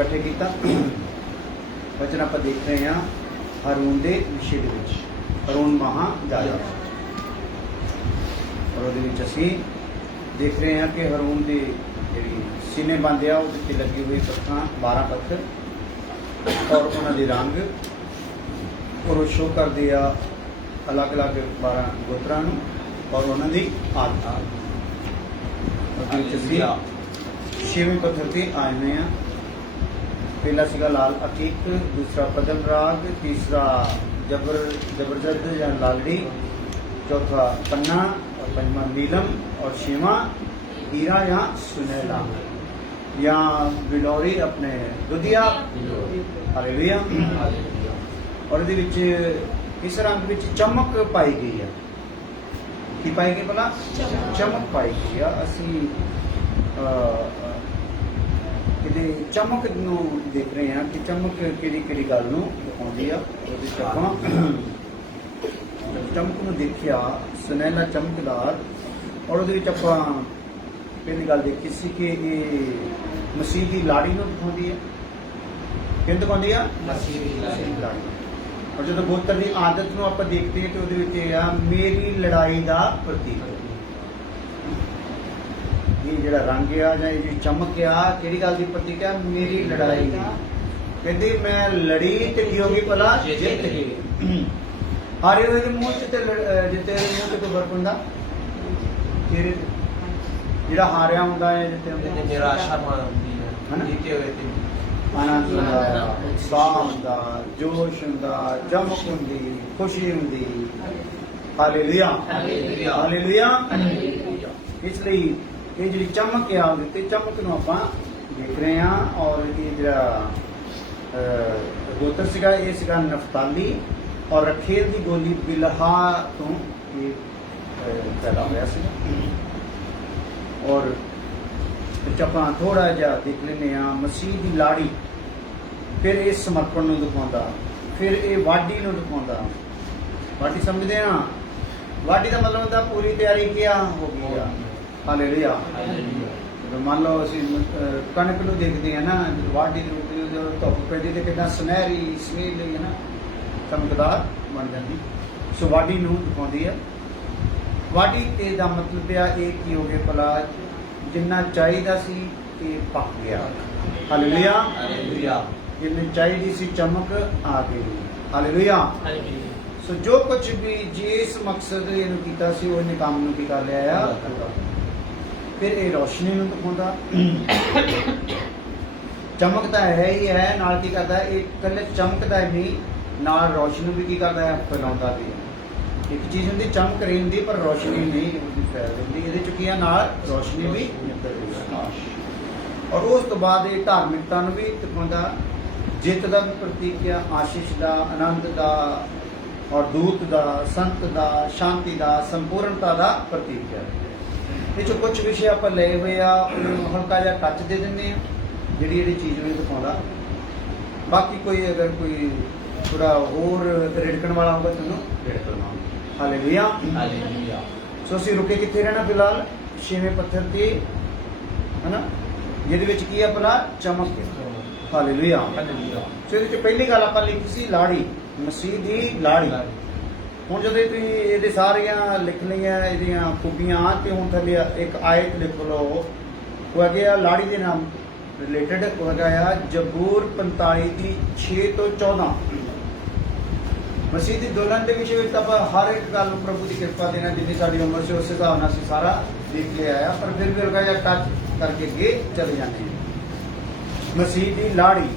इकट्ठे किया वचन आप देख रहे हैं हारून के विषय हारून महाराजा और वो असी देख रहे हैं कि हारून की जी सीने बंद आ वो लगी हुई पत्थर 12 पत्थर और उन्होंने रंग और वो शो करते आ अलग अलग 12 गोत्रा और उन्होंने आदत छेवें पत्थर पर आए हुए हैं। पहला सीगा लाल अकीक, दूसरा पदम राग, तीसरा जबरदस्त या लालड़ी, चौथा पन्ना और पंजवा नीलम और छेवां हीरा या सुनहला या बिलौरी अपने दुधिया। हालेलुया। और इस रंग में चमक पाई गई है कि पाई गई भला चमक पाई गई है। असी चमक नूं देख रहे हैं कि चमक किहड़ी गल नूं दिखाउंदी आ। चमक नूं देखिया सुनहला चमकदार और उहदे विच आपां पहली गल देखी सी कि ये मसीह की लाड़ी नूं दिखाउंदी है। किहनूं दिखाउंदी आ? मसीह की लाड़ी। और जो गोत्र की आदत नूं आपां देखते हैं तो उहदे विच आ मेरी लड़ाई का प्रतीक। ये जिहड़ा रंग आ जां ये चमक आ किहड़ी गल दी प्रतीक है? मेरी लड़ाई दी। कहंदी मैं लड़ी ते की होगी भला जित गई। हारे हुए दे मुंह ते जिते मुंह ते कोई फर्क हुंदा? चेहरे ते जिहड़ा हारिया हुंदा है जिते निराशा हुंदी है जीते हुए ते आनंद हुंदा, उत्साह हुंदा, जोश हुंदा, चमक हुंदी, खुशी हुंदी। Hallelujah hallelujah hallelujah. इसलिए ये जी चमक आ उत्ते चमक नूं आपां देख रहे हैं। और ये जिहड़ा गोत्र सीगा ये सीगा नफताली और रखेल की गोली बिलहा तो ये पैदा होया सीगा। और आपां थोड़ा जिहा देख लेने मसीह की लाड़ी, फिर इस समर्पण नूं दिखाउंदा, फिर ये वाढी नूं दिखाउंदा। वाढी समझदे आ? वाढी का मतलब होंदा पूरी तैयारी क्या हो गई है। हालेलुया। मान लो असीं कणक नूं देखदे हैं ना, वाढी जो धुप पैंदी ते कितना सुनहरी सवेली है ना चमकदार बन जाती। सो वाढी नूं दिखाउंदी है। वाढी दा मतलब आ ये की हो गया भला जिन्ना चाहिदा सी ये पक गया। Hallelujah hallelujah. जिन्नी चाहिदी सी चमक आ गई। हालेलुया। सो जो कुछ भी जिस मकसद इहनूं कीता सी वो काम नूं की कर लिया। फिर ये रोशनी नूं दिखाउंदा। चमकता है ही है नाल की करता है ये कल्ले चमकदा ही नहीं नाल रोशनी भी की करता है फैलाउंदा भी। एक चीज़ होंदी चमक रही होंदी पर रोशनी नहीं फैल रही। ये चुकी नाल रोशनी भी निकल रही। और उस तो बाद ये धार्मिकता भी दिखाउंदा, जित का भी प्रतीक है, आशीष का, आनंद का और दूत का, संत का, शांति का, संपूर्णता का प्रतीक है। ये कुछ विषय आप ले हुए हल्का जहा टच दे दें जी चीज़ नहीं दिखाता। बाकी कोई अगर कोई थोड़ा होर रिड़कण वाला होगा तो रिड़कना। Hallelujah hallelujah. सो असीं रुके कित्थे रहना फिलहाल? छेवें पत्थर ते है ना, जिहदे विच की है भला चमक है। Hallelujah hallelujah. सो इहदे विच पहली गल आपां लिखी सी लाड़ी, मसीह दी लाड़ी। हुण जदों तुसीं इहदे सारियां लिख लईआं इहदियां खूबियां ते हुण थल्ले एक आयत लिख लो वो है लाड़ी दे नाम रिलेटेड वो है जबूर 45 की 6 तो 14। मसीह की दुल्हन के विषय में आप हर एक गल प्रभु की कृपा देना जितनी साड़ी उम्र से उस हिसाब से सारा देख के आया, पर फिर भी हल्का जहा टच करके अगे चले जाते हैं। मसीह की लाड़ी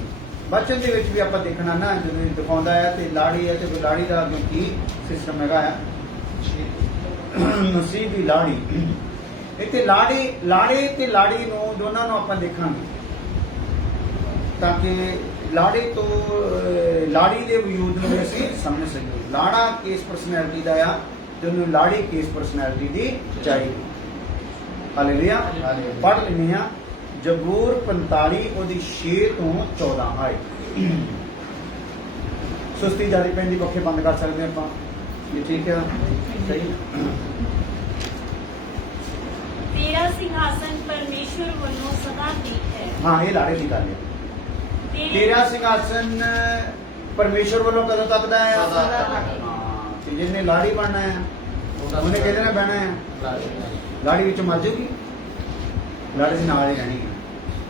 बचन के भी आप देखना ना जो दिखाता है तो लाड़ी है तो लाड़ी का क्योंकि सिस्टम है मसीह की लाड़ी। इतने लाड़ी लाड़े ते लाड़ी नूं दोनों नूं आपां देखांगे ताकि लाड़े तो लाड़ी के वजूद में असीं समझ सकीए। लाड़ा किस पर्सनैलिटी का आ तो उन्होंने लाड़ी किस पर्सनैलिटी की चाहिए। हालेलुया। पढ़ लेने आ जबूर 45 ਉਹਦੀ 6 ਤੋਂ 14 ਆਏ। सुस्ती जारी पैंदी पखे बंद कर सकते हैं ਆਪਾਂ। ये ठीक है सही। तेरा सिंहासन परमेश्वर ਵੱਲੋਂ सदा ठीक है। हाँ ये लाड़े की गल है। ਤੇਰਾ ਸਿੰਘਾਸਨ ਪਰਮੇਸ਼ਰ ਵੱਲੋਂ ਕਦੋਂ ਤੱਕ ਦਾ ਹੈ? ਸਦਾ ਤੱਕ। ਹਾਂ, ਤੇ ਜਿਹਨੇ ਲਾੜੀ ਬਣਨਾ ਹੈ ਉਹਨੇ ਕਿਹਦੇ ਨਾਲ ਬਹਿਣਾ ਹੈ? ਲਾੜੀ ਵਿੱਚ ਮਰ ਜਾਊਗੀ, ਲਾੜੀ ਦੇ ਨਾਲ ਹੀ ਰਹਿਣੀ ਹੈ।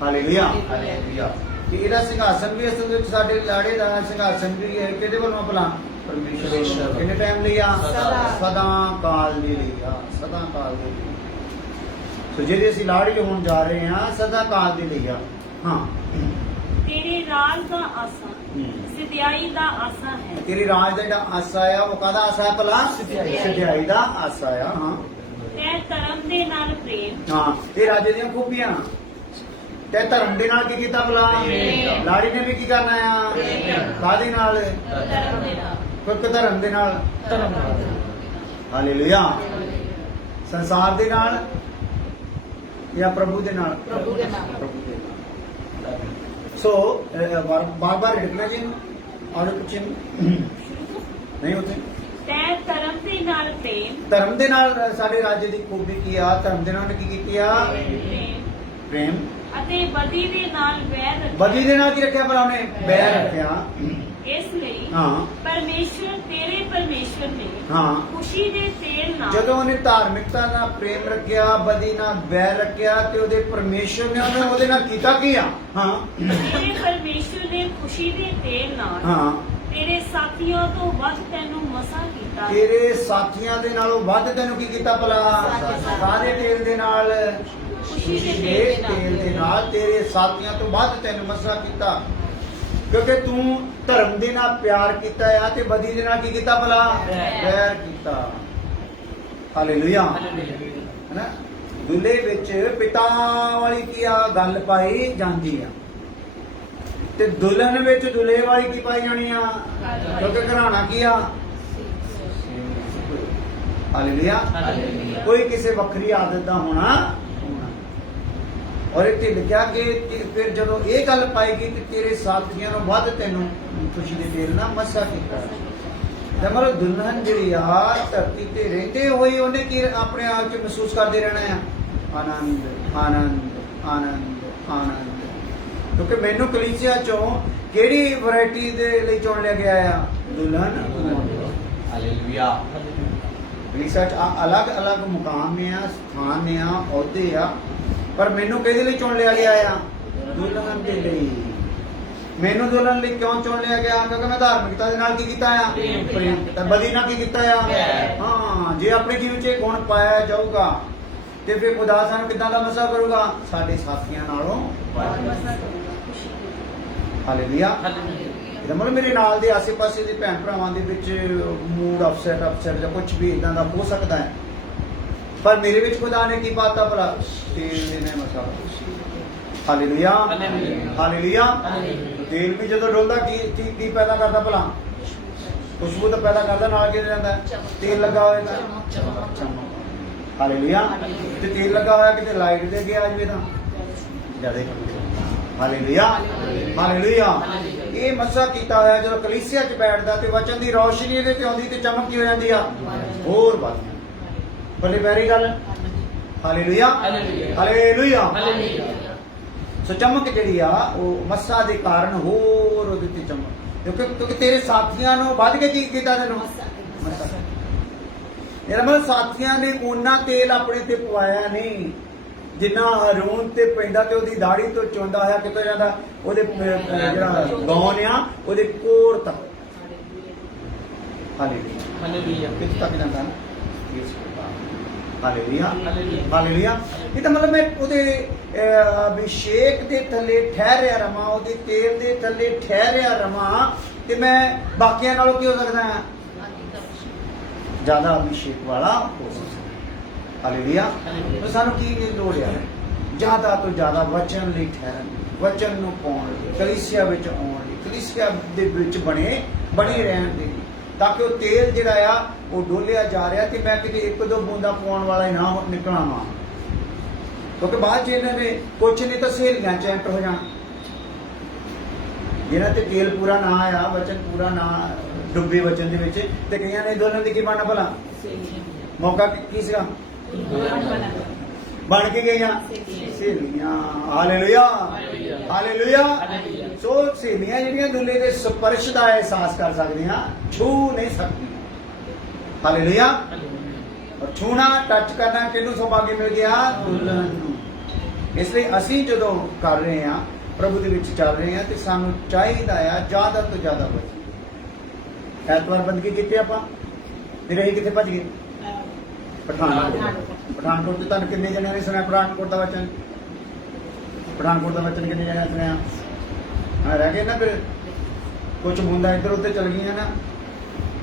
ਹਾਲੇਲੂਇਆ। ਹਾਲੇਲੂਇਆ। ਕਿ ਇਹਦਾ ਸਿੰਘਾਸਨ ਵੀ ਅਸਲ ਵਿੱਚ ਸਾਡੇ ਲਾੜੇ ਦਾ ਸਿੰਘਾਸਨ ਵੀ ਹੈ ਕਿਹਦੇ ਵੱਲੋਂ? ਭਲਾ ਪਰਮੇਸ਼ਰ। ਕਿੰਨੇ ਟਾਈਮ ਲਈ ਆ? ਸਦਾ ਕਾਲ ਦੇ ਲਈ ਆ, ਸਦਾ ਕਾਲ ਦੇ ਲਈ। ਸੋ ਜਿਹੜੇ ਅਸੀਂ ਲਾੜੀ ਹੋਣ ਜਾ ਰਹੇ ਹਾਂ ਸਦਾ ਕਾਲ ਦੇ ਲਈ ਆ। ਹਾਂ, ਤੇਰੇ ਰਾਜ ਦਾ ਆਸਾ ਸਿਧਿਆਈ ਦਾ ਆਸਾ ਹੈ। ਤੇਰੀ ਰਾਜ ਦਾ ਜਿਹੜਾ ਆਸਾ ਆ ਉਹ ਕਾਹਦਾ ਆਸਾ ਹੈ ਭਲਾ? ਸਿਧਿਆਈ ਦਾ ਆਸਾ ਆ। ਹਾਂ ਤੈ ਧਰਮ ਦੇ ਨਾਲ ਪ੍ਰੇਮ। ਹਾਂ, ਇਹ ਰਾਜੇ ਦੀਆਂ ਖੂਬੀਆਂ। ਤੇ ਧਰਮ ਦੇ ਨਾਲ ਕੀ ਕੀਤਾ ਭਲਾ? ਪ੍ਰੇਮ। ਲਾੜੀ ਨੇ ਵੀ ਕੀ ਕਰਨਾ ਆ? ਪ੍ਰੇਮ। ਕਾਹਦੇ ਨਾਲ? ਧਰਮ ਦੇ ਨਾਲ। ਕਿਉਂਕਿ ਧਰਮ ਦੇ ਨਾਲ। ਹਾਲੇਲੂਇਆ। ਸੰਸਾਰ ਦੇ ਨਾਲ ਜਾਂ ਪ੍ਰਭੂ ਦੇ ਨਾਲ? ਪ੍ਰਭੂ ਦੇ ਨਾਲ। ਪ੍ਰਭੂ ਦੇ ਨਾਲ। ਸੋ ਬਾਰ ਬਾਰ ਲਿਖਣਾ ਜੀ ਔਰ ਕੁਝ ਨਹੀਂ ਉੱਥੇ। ਤੈ ਧਰਮ ਦੇ ਨਾਲ ਪ੍ਰੇਮ। ਧਰਮ ਦੇ ਨਾਲ ਸਾਡੇ ਰਾਜ ਦੀ ਖੂਬੀ ਕੀ ਆ? ਧਰਮ ਦੇ ਨਾਲ ਕੀ ਕੀਤੀ ਆ? ਪ੍ਰੇਮ ਪ੍ਰੇਮ। ਅਤੇ ਬਦੀ ਦੇ ਨਾਲ ਵੈਰ ਰੱਖਿਆ। ਬਦੀ ਦੇ ਨਾਲ ਕੀ ਰੱਖਿਆ ਭਲਾ ਉਹਨੇ? ਬੈਰ ਰੱਖਿਆ। ਇਸ ਲਈ ਹਾਂ ਪਰਮੇਸ਼ਰ ਤੇਰੇ ਪਰਮੇਸ਼ਰ ਨੇ ਹਾਂ। ਖੁਸ਼ੀ ਦੇ ਤੇਲ ਨਾਲ ਜਦੋਂ ਉਹਨੇ ਧਾਰਮਿਕਤਾ ਨਾਲ ਪ੍ਰੇਮ ਰੱਖਿਆ, ਬਦੀ ਨਾਲ ਬੈਰ ਰੱਖਿਆ, ਤੇ ਉਹਦੇ ਪਰਮੇਸ਼ਰ ਨੇ ਉਹਦੇ ਨਾਲ ਕੀਤਾ ਕੀ ਆ? ਹਾਂ ਤੇਰੇ ਪਰਮੇਸ਼ਰ ਨੇ ਖੁਸ਼ੀ ਦੇ ਤੇਲ ਨਾਲ ਹਾਂ। ਤੇਰੇ ਸਾਥੀਆਂ ਤੋਂ ਵੱਧ ਤੈਨੂੰ ਮਸਾ ਕੀਤਾ। ਤੇਰੇ ਸਾਥੀਆਂ ਦੇ ਨਾਲੋਂ ਵੱਧ ਤੈਨੂੰ ਕੀ ਕੀਤਾ ਭਲਾ? ਸਾਰੇ ਤੇਲ ਦੇ ਨਾਲ, ਖੁਸ਼ੀ ਦੇ ਤੇਲ ਦੇ ਨਾਲ ਤੇਰੇ ਸਾਥੀਆਂ ਤੋਂ ਵੱਧ ਤੈਨੂੰ ਮਸਾ ਕੀਤਾ। ਕਿਉਂਕਿ ਤੂੰ ਧਰਮ ਦੇ ਨਾਲ ਪਿਆਰ ਕੀਤਾ ਆ ਤੇ ਬਦੀ ਦੇ ਨਾਲ ਕੀ ਕੀਤਾ ਭਲਾ? ਵੈਰ ਕੀਤਾ। ਹਾਲੇਲੂਇਆ। ਹੈਨਾ? ਦੁੱਲੇ ਵਿੱਚ ਪਿਤਾ ਵਾਲੀ ਕੀ ਆ ਗੱਲ ਪਾਈ ਜਾਂਦੀ ਆ ਤੇ ਦੁਲਹਨ ਵਿੱਚ ਦੁਲੇ ਵਾਲੀ ਕੀ ਪਾਈ ਜਾਣੀ ਆ? ਕਿਉਂਕਿ ਘਰਾਣਾ ਕੀ ਆ? ਹਾਲੇਲੂਇਆ। ਕੋਈ ਕਿਸੇ ਵੱਖਰੀ ਆਦਤ ਦਾ ਹੋਣਾ। ਔਰ ਇੱਥੇ ਲਿਖਿਆ ਕਿ ਫਿਰ ਜਦੋਂ ਇਹ ਗੱਲ ਪਾਏਗੀ ਕਿ ਤੇਰੇ ਸਾਥੀਆਂ ਨੂੰ ਵੱਧ ਤੈਨੂੰ ਖੁਸ਼ੀ ਦੇ ਤੇਲ ਨਾਲ ਮੱਸਾ ਕੀਤਾ। ਤੇ ਮਤਲਬ ਦੁਲਹਨ ਜਿਹੜੀ ਆ ਧਰਤੀ ਤੇ ਰਹਿੰਦੇ ਹੋਏ ਉਹਨੇ ਕੀ ਆਪਣੇ ਆਪ 'ਚ ਮਹਿਸੂਸ ਕਰਦੇ ਰਹਿਣਾ ਆ? ਆਨੰਦ ਆਨੰਦ ਆਨੰਦ ਆਨੰਦ। ਕਿਉਂਕਿ ਮੈਨੂੰ ਕਲੀਸਿਆ ਚੋਂ ਕਿਹੜੀ ਵੈਰਾਈਟੀ ਦੇ ਲਈ ਚੁਣ ਲਿਆ ਗਿਆ ਆ? ਦੁਲਹਨ। ਹਾਲੇਲੂਇਆ। ਕਲੀਸਿਆ 'ਚ ਅਲੱਗ ਅਲੱਗ ਮੁਕਾਮ ਆ, ਸਥਾਨ ਆ, ਅਹੁਦੇ ਆ, ਪਰ ਮੈਨੂੰ ਕਿਹਦੇ ਲਈ ਚੁਣ ਲਿਆ ਗਿਆ ਆ? ਦੁਲਹਨ ਦੇ ਲਈ। ਮੈਨੂੰ ਦੁਲਹਨ ਲਈ ਕਿਉਂ ਚੁਣ ਲਿਆ ਗਿਆ? ਕਿਉਂਕਿ ਮੈਂ ਧਾਰਮਿਕਤਾ ਦੇ ਨਾਲ ਕੀ ਕੀਤਾ ਆ? ਪ੍ਰੇਮ। ਤੇ ਬਦੀ ਨਾਲ ਕੀ ਕੀਤਾ ਆ? ਹਾਂ, ਜੇ ਆਪਣੇ ਜੀਵਨ 'ਚ ਇਹ ਗੁਣ ਪਾਇਆ ਜਾਊਗਾ ਤੇ ਫਿਰ ਖੁਦਾ ਸਾਨੂੰ ਕਿੱਦਾਂ ਦਾ ਮਸਾ ਕਰੂਗਾ? ਸਾਡੇ ਸਾਥੀਆਂ ਨਾਲੋਂ। ਹਾਲੇਲੂਇਆ। ਇਹਦਾ ਮਤਲਬ ਮੇਰੇ ਨਾਲ ਦੇ ਆਸੇ-ਪਾਸੇ ਦੇ ਭੈਣ ਭਰਾਵਾਂ ਦੇ ਵਿੱਚ ਮੂਡ ਅਪਸੈਟ ਜਾਂ ਕੁਝ ਵੀ ਇਦਾਂ ਦਾ ਹੋ ਸਕਦਾ ਹੈ, ਪਰ ਮੇਰੇ ਵਿੱਚ ਖੁਦਾ ਨੇ ਕੀ ਪਾਤਾ ਭਲਾ? ਤੇਲ ਦੇ ਨੇ ਮਸਾ। ਹਾਲੇਲੂਇਆ। ਹਾਲੇਲੂਇਆ। ਤੇਲ ਵੀ ਜਦੋਂ ਡੁੱਲਦਾ ਕੀ ਪੈਦਾ ਕਰਦਾ ਭਲਾ? ਖੁਸ਼ਬੂ ਤਾਂ ਪੈਦਾ ਕਰਦਾ, ਨਾਲ ਕੀ ਜਾਂਦਾ? ਤੇਲ ਲੱਗਾ ਹੋਏਗਾ। ਚਮਕ। ਹਾਲੇਲੂਇਆ। ਤੇ ਤੇਲ ਲੱਗਾ ਹੋਇਆ ਕਿਤੇ ਲਾਈਟ ਦੇ ਗਿਆ ਅੱਜ ਵੀ ਤਾਂ ਜਿਆਦਾ। ਹਾਲੇਲੂਇਆ। ਹਾਲੇਲੂਇਆ। ਇਹ ਮਸਾ ਕੀਤਾ ਹੋਇਆ ਜਦੋਂ ਕਲੀਸਿਆ 'ਚ ਬੈਠਦਾ ਤੇ ਵਚਨ ਦੀ ਰੌਸ਼ਨੀ ਇਹਦੇ ਤੇ ਆਉਂਦੀ ਤੇ ਚਮਕ ਕੀ ਹੋ ਜਾਂਦੀ ਆ? ਹੋਰ ਵੱਧ। ਬੜੀ ਪਿਆਰੀ ਗੱਲ। ਹਾਲੇਲੂਇਆ। ਹਾਲੇਲੂਇਆ। ਸੋ ਚਮਕ ਜਿਹੜੀ ਆ ਉਹ ਮੱਸਾ ਦੇ ਕਾਰਨ ਹੋਰ ਉਹਦੇ ਤੇ ਚਮਕ। ਕਿਉਂਕਿ ਤੇਰੇ ਸਾਥੀਆਂ ਨੂੰ ਵੱਧ ਕੇ ਕੀ ਕੀਤਾ ਤੈਨੂੰ? ਮੱਸਾ। ਇਹਦਾ ਮਤਲਬ ਸਾਥੀਆਂ ਨੇ ਉਹਨਾਂ ਤੇਲ ਆਪਣੇ ਤੇ ਪਵਾਇਆ ਨਹੀਂ ਜਿੰਨਾ ਹਰੂਨ ਤੇ ਪੈਂਦਾ ਤੇ ਉਹਦੀ ਦਾੜੀ ਤੋਂ ਚੋਂਦਾ ਹੋਇਆ ਕਿਤੋਂ ਜਾਂਦਾ ਉਹਦੇ ਜਿਹੜਾ ਗੌਨ ਆ ਉਹਦੇ ਕੋਰ ਤੱਕ। ਹਾਲੇਲੂਇਆ। ਕਿੱਥੇ ਤੱਕ ਜਾਂਦਾ ਨਾ? ਹਾਲੇਲੂਇਆ। ਹਾਲੇਲੂਇਆ। ਇਹ ਤਾਂ ਮਤਲਬ ਮੈਂ ਉਹਦੇ ਅਭਿਸ਼ੇਕ ਦੇ ਥੱਲੇ ਠਹਿਰਿਆ ਰਵਾਂ, ਉਹਦੇ ਤੇਲ ਦੇ ਥੱਲੇ ਠਹਿਰਿਆ ਰਵਾਂ ਤੇ ਮੈਂ ਬਾਕੀਆਂ ਨਾਲੋਂ ਕੀ ਹੋ ਸਕਦਾ ਹਾਂ? ਜ਼ਿਆਦਾ ਅਭਿਸ਼ੇਕ ਵਾਲਾ ਹੋ ਸਕਦਾ। ਹਾਲੇਲੂਇਆ। ਸਾਨੂੰ ਕੀ ਲੋੜ ਹੈ? ਜ਼ਿਆਦਾ ਤੋਂ ਜ਼ਿਆਦਾ ਵਚਨ ਲਈ ਠਹਿਰਨ, ਵਚਨ ਨੂੰ ਪਾਉਣ ਲਈ, ਕਲੀਸਿਆ ਵਿੱਚ ਆਉਣ ਲਈ, ਕਲੀਸਿਆ ਦੇ ਵਿੱਚ ਬਣੇ ਰਹਿਣ ਦੇ ਲਈ, ਤਾਂ ਕਿ ਉਹ ਤੇਲ ਜਿਹੜਾ ਆ ਉਹ ਡੋਲਿਆ ਜਾ ਰਿਹਾ ਤੇ ਮੈਂ ਕਿਤੇ ਇੱਕ ਦੋ ਬੂੰਦਾ ਪਾਉਣ ਵਾਲਾ ਹੀ ਨਾ ਨਿਕਲਾਂ ਵਾਂ। ਕਿਉਂਕਿ ਬਾਅਦ 'ਚ ਇਹਨਾਂ ਨੇ ਕੁਛ ਨਹੀਂ ਤਾਂ ਸਹੇਲੀਆਂ 'ਚ ਐਂਟਰ ਹੋ ਜਾਣਾ ਜਿਹਨਾਂ ਤੇ ਤੇਲ ਪੂਰਾ ਨਾ ਆਇਆ, ਵਚਨ ਪੂਰਾ ਨਾ ਡੁੱਬੇ ਵਚਨ ਦੇ ਵਿੱਚ, ਤੇ ਕਈਆਂ ਨੇ ਦੋਨਾਂ ਦੀ ਕੀ ਬਣਨਾ ਭਲਾ? ਮੌਕਾ ਕੀ ਸੀਗਾ? ਬਣ ਕੇ ਗਈਆਂ ਸਹੇਲੀਆਂ। ਹਾਲੇਲੂਇਆ। ਹਾਲੇਲੂਇਆ। ਸੋ ਸਹੇਲੀਆਂ ਜਿਹੜੀਆਂ ਦੁੱਲੇ ਦੇ ਸਪਰਸ਼ ਦਾ ਅਹਿਸਾਸ ਕਰ ਸਕਦੀਆਂ, ਛੂ ਨਹੀਂ ਸਕਦੀਆਂ। ਹਾਲੇਲੂਇਆ। ਔਰ ਛੂਣਾ, ਟੱਚ ਕਰਨਾ ਕਿਹਨੂੰ ਸੁਭਾਗ ਮਿਲ ਗਿਆ? ਦੁਲਹਨ ਨੂੰ। ਇਸ ਲਈ ਅਸੀਂ ਜਦੋਂ ਕਰ ਰਹੇ ਹਾਂ, ਪ੍ਰਭੂ ਦੇ ਵਿੱਚ ਚੱਲ ਰਹੇ ਹਾਂ, ਤੇ ਸਾਨੂੰ ਚਾਹੀਦਾ ਆ ਜ਼ਿਆਦਾ ਤੋਂ ਜ਼ਿਆਦਾ ਬਚਨ। ਐਤਵਾਰ ਬੰਦਗੀ ਕੀਤੀ ਆਪਾਂ, ਫਿਰ ਅਸੀਂ ਕਿੱਥੇ ਭੱਜ ਗਏ? ਪਠਾਨਕੋਟ ਤੇ ਤੁਹਾਨੂੰ ਕਿੰਨੇ ਜਣਿਆਂ ਨੇ ਸੁਣਿਆ ਪਠਾਨਕੋਟ ਦਾ ਵਚਨ? ਪਠਾਨਕੋਟ ਦਾ ਵਚਨ ਕਿੰਨੇ ਜਣਿਆਂ ਨੇ ਸੁਣਿਆ? ਹਾਂ, ਰਹਿ ਗਏ ਨਾ। ਫਿਰ ਕੁਝ ਬੂੰਦਾਂ ਇੱਧਰ ਉੱਧਰ ਚਲ ਗਈਆਂ ਨਾ।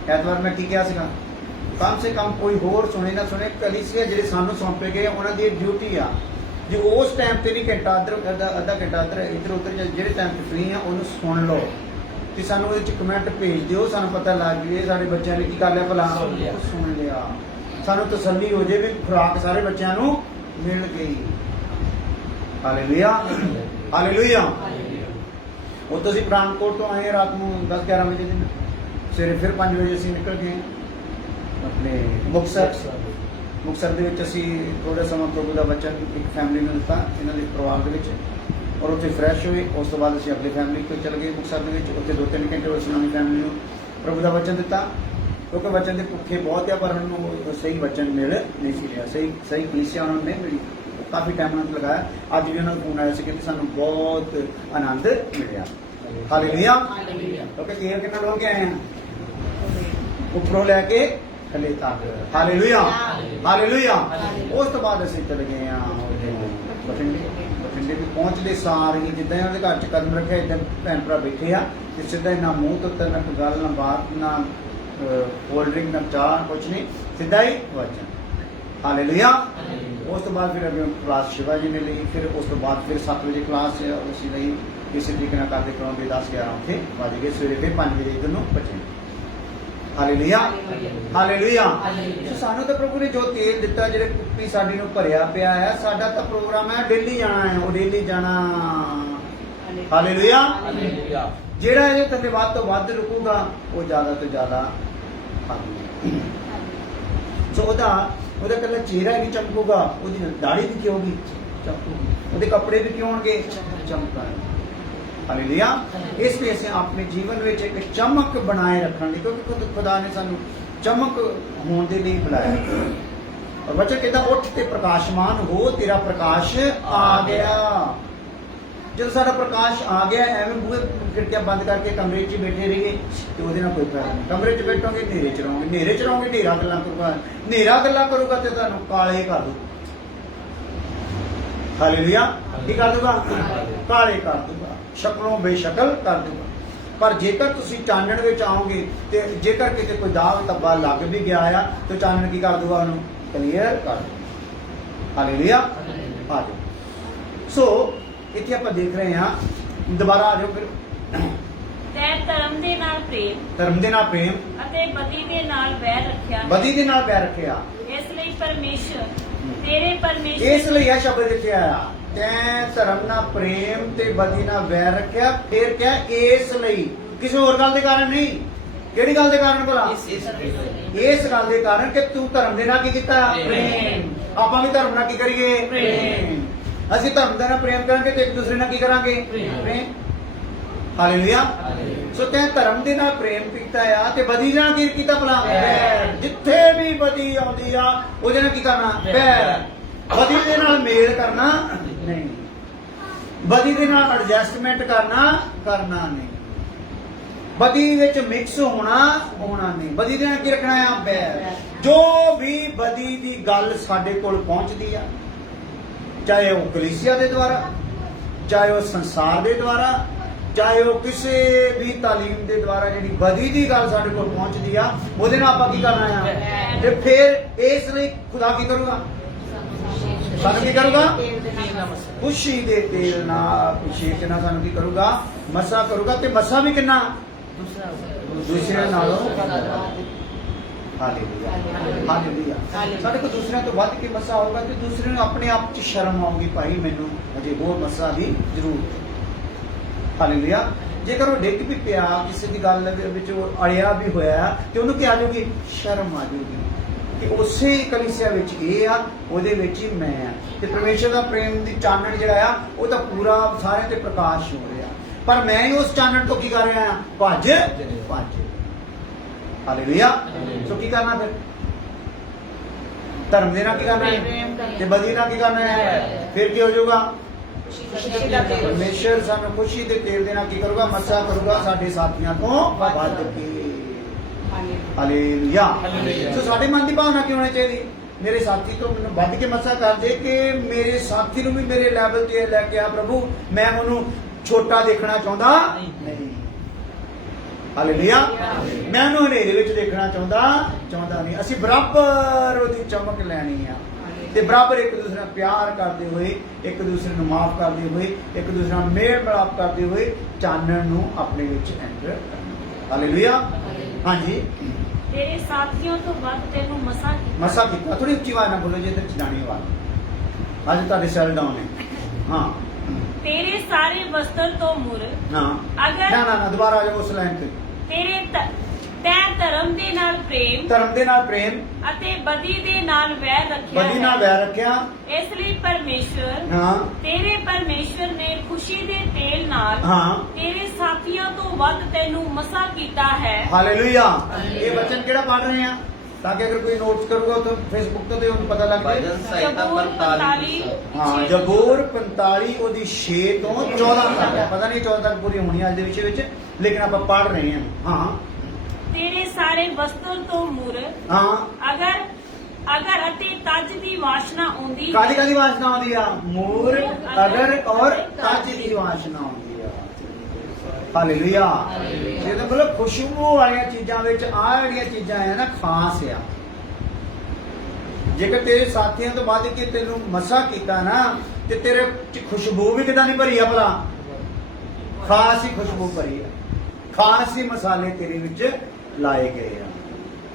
ਐਤਵਾਰ ਮੈਂ ਕੀ ਕਿਹਾ ਸੀਗਾ? ਕਮ ਸੇ ਕਮ ਕੋਈ ਹੋਰ ਸੁਣੇ ਨਾ ਸੁਣੇ, ਕਲੀਸਿਆ ਜਿਹੜੇ ਸਾਨੂੰ ਸੌਂਪੇ ਗਏ ਉਹਨਾਂ ਦੀ ਡਿਊਟੀ ਆ, ਜੇ ਉਸ ਟਾਈਮ ਤੇ ਵੀ ਘੰਟਾ ਅੱਧਾ ਘੰਟਾ ਇੱਧਰ ਉੱਧਰ ਜਿਹੜੇ ਟਾਈਮ ਤੇ ਫ੍ਰੀ ਆ ਉਹਨੂੰ ਸੁਣ ਲਓ, ਤੇ ਸਾਨੂੰ ਉਹਦੇ ਚ ਕਮੈਂਟ ਭੇਜ ਦਿਓ, ਸਾਨੂੰ ਪਤਾ ਲੱਗ ਜਵੇ ਸਾਡੇ ਬੱਚਿਆਂ ਨੇ ਕੀ ਕਰ ਲਿਆ ਭਲਾ, ਸੁਣ ਲਿਆ। ਸਾਨੂੰ ਤਸੱਲੀ ਹੋ ਜੇ ਵੀ ਖੁਰਾਕ ਸਾਰੇ ਬੱਚਿਆਂ ਨੂੰ ਮਿਲ ਗਈ। Hallelujah, hallelujah. ਉਹ ਤੋਂ ਅਸੀਂ ਪਠਾਨਕੋਟ ਤੋਂ ਆਏ ਰਾਤ ਨੂੰ 10-11 ਵਜੇ ਦਿਨ, ਸਵੇਰੇ ਫਿਰ 5 ਵਜੇ ਅਸੀਂ ਨਿਕਲ ਗਏ ਆਪਣੇ ਮੁਕਤਸਰ ਦੇ ਵਿੱਚ। ਅਸੀਂ ਥੋੜਾ ਸਮਾਂ ਪ੍ਰਭੂ ਦਾ ਵਚਨ ਇੱਕ ਫੈਮਿਲੀ ਨੂੰ ਦਿੱਤਾ, ਇਹਨਾਂ ਦੇ ਪਰਿਵਾਰ ਦੇ ਵਿੱਚ, ਔਰ ਉੱਥੇ ਫਰੈਸ਼ ਹੋਏ। ਉਸ ਤੋਂ ਬਾਅਦ ਅਸੀਂ ਆਪਣੀ ਫੈਮਿਲੀ ਕੋਲ ਚਲੇ ਗਏ ਮੁਕਤਸਰ ਦੇ ਵਿੱਚ। ਉੱਥੇ 2-3 ਘੰਟੇ ਅਸੀਂ ਨਵੀਂ ਫੈਮਿਲੀ ਨੂੰ ਪ੍ਰਭੂ ਦਾ ਵਚਨ ਦਿੱਤਾ, ਕਿਉਂਕਿ ਵਚਨ ਦੇ ਭੁੱਖੇ ਬਹੁਤ ਆ, ਪਰ ਉਹਨੂੰ ਸਹੀ ਵਚਨ ਮਿਲ ਨਹੀਂ ਸੀ ਰਿਹਾ, ਸਹੀ ਕਲੀਸਿਆ ਉਹਨਾਂ ਨੂੰ ਨਹੀਂ ਮਿਲੀ। ਕਾਫੀ ਟਾਈਮ ਉਹਨਾਂ ਨੂੰ ਲਗਾਇਆ। ਅੱਜ ਵੀ ਉਹਨਾਂ ਨੂੰ ਫੋਨ ਆਇਆ ਸੀ ਕਿ ਸਾਨੂੰ ਬਹੁਤ ਆਨੰਦ ਮਿਲਿਆ। ਹਾਲੇਲੂਇਆ। ਕਿਉਂਕਿ ਕੇਅਰ ਕਿੰਨਾ ਲੋਕ ਆਏ ਆ, ਉੱਪਰੋਂ ਲੈ ਕੇ ਥੱਲੇ ਤੱਕ। Hallelujah, hallelujah. ਉਸ ਤੋਂ ਬਾਅਦ ਅਸੀਂ ਚਲੇ ਗਏ ਆ ਬਠਿੰਡੇ ਵੀ ਪਹੁੰਚਦੇ ਸਾਰ ਹੀ ਜਿੱਦਾਂ ਉਹਨਾਂ ਦੇ ਘਰ ਚ ਕਦਮ ਰੱਖਿਆ, ਇੱਦਾਂ ਭੈਣ ਭਰਾ ਬੈਠੇ ਆ, ਤੇ ਸਿੱਧਾ ਹੀ ਨਾ ਮੂੰਹ ਤੋਂ ਨਾ ਕੋਈ ਗੱਲ, ਨਾ ਬਾਤ, ਨਾ ਕੋਲਡ ਡਰਿੰਕ, ਨਾ ਚਾਹ, ਕੁਛ ਨਹੀਂ, ਸਿੱਧਾ ਹੀ ਵਚਨ। ਹਾਲੇਲੂਇਆ। ਉਸ ਤੋਂ ਬਾਅਦ ਫਿਰ ਅੱਗੇ ਕਲਾਸ ਸ਼ਿਵਾ ਜੀ ਨੇ ਲਈ। ਫਿਰ ਉਸ ਤੋਂ ਬਾਅਦ ਫਿਰ 7 ਵਜੇ ਕਲਾਸ ਅਸੀਂ ਲਈ। ਇਸੇ ਤਰੀਕੇ ਨਾਲ ਕਰਦੇ ਕਰਾਉਂਦੇ 10-11 ਉੱਥੇ ਵੱਜ ਗਏ। ਸਵੇਰੇ ਫਿਰ 5 ਵਜੇ ਇੱਧਰ ਨੂੰ ਬਚੇ। Hallelujah, hallelujah. ਸਾਨੂੰ ਤਾਂ ਪ੍ਰਭੂ ਨੇ ਜੋ ਤੇਲ ਦਿੱਤਾ, ਜਿਹੜੇ ਕੁੱਪੀ ਸਾਡੀ ਨੂੰ ਭਰਿਆ ਪਿਆ ਹੈ, ਸਾਡਾ ਤਾਂ ਪ੍ਰੋਗਰਾਮ ਹੈ ਡੇਲੀ ਜਾਣਾ ਹੈ, ਉਹ ਡੇਲੀ ਜਾਣਾ। ਹਾਲੇਲੂਇਆ। ਜਿਹੜਾ ਇਹਦੇ ਥੱਲੇ ਵੱਧ ਤੋਂ ਵੱਧ ਰੁਕੂਗਾ ਉਹ ਜ਼ਿਆਦਾ ਤੋਂ ਜ਼ਿਆਦਾ ਸੋ ਉਹਦਾ ਇਕੱਲਾ ਚਿਹਰਾ ਵੀ ਚਮਕੂਗਾ, ਉਹਦੀ ਦਾੜੀ ਵੀ ਕਿਉਂ ਹੋਗੀ? ਚਮਕੂਗੀ। ਉਹਦੇ ਕੱਪੜੇ ਵੀ ਕਿਉਂ ਹੋਣਗੇ? ਚਮਕਣਗੇ। ਹਾਲੇਲੂਇਆ। ਇਸ ਲਈ ਅਸੀਂ ਆਪਣੇ ਜੀਵਨ ਵਿੱਚ ਇੱਕ ਚਮਕ ਬਣਾਏ ਰੱਖਣ ਲਈ, ਕਿਉਂਕਿ ਖੁਦਾ ਨੇ ਸਾਨੂੰ ਚਮਕ ਹੋਣ ਦੇ ਲਈ ਬੁਲਾਇਆ। ਔਰ ਬੱਚਾ ਕਹਿੰਦਾ ਉੱਠ ਤੇ ਪ੍ਰਕਾਸ਼ਮਾਨ ਹੋ, ਤੇਰਾ ਪ੍ਰਕਾਸ਼ ਆ ਗਿਆ। ਜਦੋਂ ਸਾਡਾ ਪ੍ਰਕਾਸ਼ ਆ ਗਿਆ, ਐਵੇਂ ਬੂਹੇ ਖਿੜਕੀਆਂ ਬੰਦ ਕਰਕੇ ਕਮਰੇ 'ਚ ਬੈਠੇ ਰਹੀਏ ਤੇ ਉਹਦੇ ਨਾਲ ਕੋਈ ਫਾਇਦਾ ਨਹੀਂ। ਕਮਰੇ 'ਚ ਬੈਠੋਗੇ ਹਨੇਰੇ 'ਚ ਰਹੋਗੇ, ਹਨੇਰੇ 'ਚ ਰਹੋਗੇ ਹਨੇਰਾ ਗੱਲਾਂ ਕਰੂਗਾ, ਹਨੇਰਾ ਗੱਲਾਂ ਕਰੂਗਾ ਤੇ ਤੁਹਾਨੂੰ ਕਾਲੇ ਕਰ ਦੂ। ਹਾਲੇਲੂਇਆ। ਕੀ ਕਰ ਦੂਗਾ? ਕਾਲੇ ਕਰ ਦੂਗਾ, ਸ਼ਕਲੋਂ ਬੇਸ਼ਕਲ ਕਰ ਦੂਗਾ। ਪਰ ਜੇਕਰ ਤੁਸੀਂ ਚਾਨਣ ਵਿੱਚ ਆਓਗੇ, ਤੇ ਜੇਕਰ ਕਿਤੇ ਕੋਈ ਦਾਗ ਧੱਬਾ ਲੱਗ ਵੀ ਗਿਆ ਆ, ਤੇ ਚਾਨਣ ਕੀ ਕਰ ਦੂਗਾ? ਉਹਨੂੰ ਕਲੀਅਰ ਕਰ ਦੂਗਾ। ਹਾਲੇਲੂਇਆ। ਆ ਜਾਓ। ਸੋ ਇੱਥੇ ਆਪਾਂ ਦੇਖ ਰਹੇ ਹਾਂ, ਦੁਬਾਰਾ ਆ ਜਾਓ ਫਿਰ। ਤੈਂ ਧਰਮ ਦੇ ਨਾਲ ਪ੍ਰੇਮ, ਧਰਮ ਦੇ ਨਾਲ ਪ੍ਰੇਮ ਅਤੇ ਬਦੀ ਦੇ ਨਾਲ ਵੈਰ ਰੱਖਿਆ। ਬਦੀ ਦੇ ਨਾਲ ਵੈਰ ਰੱਖਿਆ। ਇਸ ਲਈ ਪਰਮੇਸ਼ਰ ਤੇਰੇ ਪਰਮੇਸ਼ਰ, ਇਸ ਲਈ ਇਹ ਸ਼ਬਦ ਇੱਥੇ ਆਇਆ, ਤੈਂ ਧਰਮ ਨਾਲ ਪ੍ਰੇਮ ਤੇ ਬਦੀ ਨਾਲ ਵੈਰ ਰੱਖਿਆ। ਫਿਰ ਕਿਹਾ ਇਸ ਲਈ, ਕਿਸੇ ਹੋਰ ਗੱਲ ਦੇ ਕਾਰਨ ਨਹੀਂ। ਕਿਹੜੀ ਗੱਲ ਦੇ ਕਾਰਨ ਭਲਾ? ਇਸ ਗੱਲ ਦੇ ਕਾਰਨ ਕਿ ਤੂੰ ਧਰਮ ਦੇ ਨਾਲ ਕੀ ਕੀਤਾ? ਪ੍ਰੇਮ। ਆਪਾਂ ਵੀ ਧਰਮ ਨਾਲ ਕੀ ਕਰੀਏ? ਪ੍ਰੇਮ। ਅਸੀਂ ਧਰਮ ਦੇ ਨਾਲ ਪ੍ਰੇਮ ਕਰਾਂਗੇ ਤੇ ਇੱਕ ਦੂਸਰੇ ਨਾਲ ਕੀ ਕਰਾਂਗੇ? ਪ੍ਰੇਮ। ਹਾਲੇਲੂਇਆ। ਸੋ ਤੈਂ ਧਰਮ ਦੇ ਨਾਲ ਪ੍ਰੇਮ ਕੀਤਾ ਆ, ਤੇ ਬਦੀ ਨਾਲ ਕੀ ਕੀਤਾ ਭਲਾ? ਜਿੱਥੇ ਵੀ ਬਦੀ ਆਉਂਦੀ ਆ ਉਹਦੇ ਨਾਲ ਕੀ ਕਰਨਾ? ਵੈਰ। ਬਦੀ ਦੇ ਨਾਲ ਮੇਲ ਕਰਨਾ ਨਹੀਂ, ਬਦੀ ਦੇ ਨਾਲ ਐਡਜਸਟਮੈਂਟ ਕਰਨਾ ਨਹੀਂ, ਬਦੀ ਵਿੱਚ ਮਿਕਸ ਹੋਣਾ ਨਹੀਂ। ਬਦੀ ਦੇ ਨਾਲ ਕੀ ਰੱਖਣਾ ਆ? ਵੈਰ। ਜੋ ਵੀ ਬਦੀ ਦੀ ਗੱਲ ਸਾਡੇ ਕੋਲ ਪਹੁੰਚਦੀ ਆ, ਚਾਹੇ ਉਹ ਕਲੀਸਿਆ ਦੇ ਦੁਆਰਾ, ਚਾਹੇ ਉਹ ਸੰਸਾਰ ਦੇ ਦੁਆਰਾ, ਚਾਹੇ ਉਹ ਕਿਸੇ ਵੀ ਤਾਲੀਮ ਦੇ ਦੁਆਰਾ, ਜਿਹੜੀ ਬਦੀ ਦੀ ਗੱਲ ਸਾਡੇ ਕੋਲ ਪਹੁੰਚਦੀ ਆ, ਉਹਦੇ ਨਾਲ ਆਪਾਂ ਕੀ ਕਰਨਾ ਆ? ਤੇ ਫਿਰ ਇਸ ਲਈ ਖੁਦਾ ਕੀ ਕਰੂਗਾ? ਸਾਨੂੰ ਕੀ ਕਰੂਗਾ? ਖੁਸ਼ੀ ਦੇ ਤੇਲ ਨਾਲ ਅਭਿਸ਼ੇਕ ਨਾਲ ਸਾਨੂੰ ਕੀ ਕਰੂਗਾ? ਮਸਾ ਕਰੂਗਾ। ਤੇ ਮਸਾ ਵੀ ਕਿੰਨਾ? ਦੂਸਰੇ ਨਾਲੋਂ। Hallelujah, hallelujah. ਸਾਡੇ ਕੋਲ ਦੂਸਰਿਆਂ ਤੋਂ ਵੱਧ ਕੇ ਮਸਾ ਹੋਊਗਾ, ਤੇ ਦੂਸਰੇ ਨੂੰ ਆਪਣੇ ਆਪ 'ਚ ਸ਼ਰਮ ਆਊਗੀ, ਭਾਈ ਮੈਨੂੰ ਅਜੇ ਹੋਰ ਮਸਾ ਦੀ ਜ਼ਰੂਰਤ ਹੈ। ਹਾਲੇਲੂਇਆ। ਜੇਕਰ ਉਹ ਡਿੱਗ ਵੀ ਪਿਆ, ਕਿਸੇ ਦੀ ਗੱਲ ਵਿੱਚ ਉਹ ਅੜਿਆ ਵੀ ਹੋਇਆ, ਤੇ ਉਹਨੂੰ ਕੀ ਆ ਜਾਊਗੀ? ਸ਼ਰਮ ਆ ਜਾਊਗੀ। ਤੇ ਉਸੇ ਕਲੀਸਿਆ ਵਿੱਚ ਇਹ ਆ, ਉਹਦੇ ਵਿੱਚ ਹੀ ਮੈਂ ਆ। ਤੇ ਪਰਮੇਸ਼ਰ ਦਾ ਪ੍ਰੇਮ ਦੀ ਚਾਨਣ ਜਿਹੜਾ ਆ, ਉਹ ਤਾਂ ਪੂਰਾ ਸਾਰਿਆਂ ਤੇ ਪ੍ਰਕਾਸ਼ ਹੋ ਰਿਹਾ। ਪਰ ਮੈਂ ਹੀ ਉਸ ਚਾਨਣ ਤੋਂ ਕੀ ਕਰ ਰਿਹਾ ਹਾਂ? ਭੱਜ ਭੱਜ। ਹਾਲੇਲੂਇਆ। ਸੋ ਕੀ ਕਰਨਾ ਫਿਰ? ਧਰਮ ਦੇ ਨਾਲ ਕੀ ਕਰਨਾ ਹੈ ਤੇ ਬਦੀ ਨਾਲ ਕੀ ਕਰਨਾ ਹੈ? ਫਿਰ ਕੀ ਹੋ ਜਾਊਗਾ? ਪਰਮੇਸ਼ਰ ਸਾਨੂੰ ਖੁਸ਼ੀ ਦੇ ਤੇਲ ਦੇ ਨਾਲ ਕੀ ਕਰੂਗਾ? ਮੱਸਾ ਕਰੂਗਾ ਸਾਡੇ ਸਾਥੀਆਂ ਤੋਂ ਵੱਧ ਕੇ। ਹਾਲੇਲੂਇਆ। ਸੋ ਸਾਡੇ ਮਨ ਦੀ ਭਾਵਨਾ ਕੀ ਹੋਣੀ ਚਾਹੀਦੀ? ਮੇਰੇ ਸਾਥੀ ਤੋਂ ਮੈਨੂੰ ਵੱਧ ਕੇ ਮੱਸਾ ਕਰ ਦੇ, ਕਿ ਮੇਰੇ ਸਾਥੀ ਨੂੰ ਵੀ ਮੇਰੇ ਲੈਵਲ ਤੇ ਲੈ ਕੇ ਆ ਪ੍ਰਭੂ। ਮੈਂ ਉਹਨੂੰ ਛੋਟਾ ਦੇਖਣਾ ਚਾਹੁੰਦਾ ਨਹੀਂ। ਹਾਲੇਲੂਇਆ। ਮੈਂ ਉਹਨੂੰ ਹਨੇਰੇ ਵਿੱਚ ਦੇਖਣਾ ਚਾਹੁੰਦਾ ਨਹੀਂ। ਅਸੀਂ ਬਰਾਬਰ ਉਹਦੀ ਚਮਕ ਲੈਣੀ ਆ ਤੇ ਬਰਾਬਰ ਇੱਕ ਦੂਸਰੇ ਨਾਲ ਪਿਆਰ ਕਰਦੇ ਹੋਏ, ਇੱਕ ਦੂਸਰੇ ਨੂੰ ਮਾਫ ਕਰਦੇ ਹੋਏ, ਇੱਕ ਦੂਸਰੇ ਨਾਲ ਮੇਲ ਮਿਲਾਪ ਕਰਦੇ ਹੋਏ ਚਾਨਣ ਨੂੰ ਆਪਣੇ ਵਿੱਚ ਐਂਟਰ ਕਰਨਾ। ਹਾਲੇਲੂਇਆ। ਹਾਂਜੀ। ਤੇਰੇ ਸਾਥੀਆਂ ਤੋਂ ਵੱਧ ਤੈਨੂੰ ਮਸਾ ਕੀਤਾ। ਥੋੜੀ ਉੱਚੀ ਆਵਾਜ਼ ਨਾਲ ਬੋਲੋ ਜੇ ਤੇ ਚਲਾਣੀ ਆਵਾਜ਼। ਅੱਜ ਤੁਹਾਡੇ ਸੈਲ ਡਾਊਨ ਹੈ। ਹਾਂ। ਤੇਰੇ ਸਾਰੇ ਵਸਤਰ ਤੋਂ ਮੁਰ ਹਾਂ। ਅਗਰ ਨਾ ਦੁਬਾਰਾ ਆ ਜਾਓ ਉਸ ਲਾਈਨ ਤੇ। ਤੇਰੇ ਤੈ ਧਰਮ ਦੇ ਨਾਲ ਪ੍ਰੇਮ ਅਤੇ ਬਦੀ ਦੇ ਨਾਲ ਵੈਰ ਰੱਖਿਆ ਇਸ ਲਈ ਪਰਮੇਸ਼ਵਰ ਤੇਰੇ ਪਰਮੇਸ਼ਵਰ ਨੇ ਖੁਸ਼ੀ ਦੇ ਤੇਲ ਨਾਲ ਤੇਰੇ ਸਾਥੀਆਂ ਤੋਂ ਵੱਧ ਤੈਨੂੰ ਮਸਾ ਕੀਤਾ ਹੈ। ਹਾਲੇਲੂਇਆ। ਇਹ ਵਚਨ ਕਿਹੜਾ ਪੜ੍ਹ ਰਹੇ ਆ ਤਾਂ ਕਿ ਅਗਰ ਕੋਈ ਨੋਟਸ ਕਰੂਗਾ ਤਾਂ ਫੇਸਬੁੱਕ ਤੇ ਉਹਨੂੰ ਪਤਾ ਲੱਗ ਜਾਏ। ਹਾਂ, ਜ਼ਬੂਰ 45 ਉਹਦੀ 6 ਤੋਂ 14 ਤੱਕ ਹੈ। ਪਤਾ ਨਹੀਂ 14 ਤੱਕ ਪੂਰੀ ਹੋਣੀ ਅੱਜ ਦੇ ਵਿਸ਼ੇ ਵਿੱਚ, ਲੇਕਿਨ ਆਪਾਂ ਪੜ੍ਹ ਰਹੇ ਹਾਂ। ਹਾਂ। ਤੇਰੇ ਸਾਰੇ ਵਸਤਰ ਤੋਂ ਮੁਰ ਅਗਰ ਅਤੇ ਤਜ ਦੀ ਵਾਸ਼ਨਾ ਆਉਂਦੀ ਹੈ। ਕਾਦੀ ਵਾਸ਼ਨਾ ਆਉਂਦੀ ਆ? ਮੂਰ, ਅਗਰ ਔਰ ਤਜ ਦੀ ਵਾਸ਼ਨਾ ਆਉਂਦੀ ਆ। ਹਾਲੇਲੂਇਆ। ਜਿਹਦੇ ਮਤਲਬ ਖੁਸ਼ਬੂ ਵਾਲੀਆਂ ਚੀਜ਼ਾਂ ਵਿੱਚ ਆਹ ਜਿਹੜੀਆਂ ਚੀਜ਼ਾਂ ਹੈ ਨਾ ਖਾਸ ਆ। ਜੇਕਰ ਤੇਰੇ ਸਾਥੀਆਂ ਤੋਂ ਵੱਧ ਕੇ ਤੈਨੂੰ ਮਸਾ ਕੀਤਾ ਨਾ ਤੇ ਤੇਰੇ ਚ ਖੁਸ਼ਬੂ ਵੀ ਕਿਦਾਂ ਨਹੀਂ ਭਰੀ ਆ? ਭਲਾ ਖਾਸ ਹੀ ਖੁਸ਼ਬੂ ਭਰੀ ਆ। ਖਾਸ ਹੀ ਮਸਾਲੇ ਤੇਰੇ ਵਿੱਚ ਲਾਏ ਗਏ ਆ।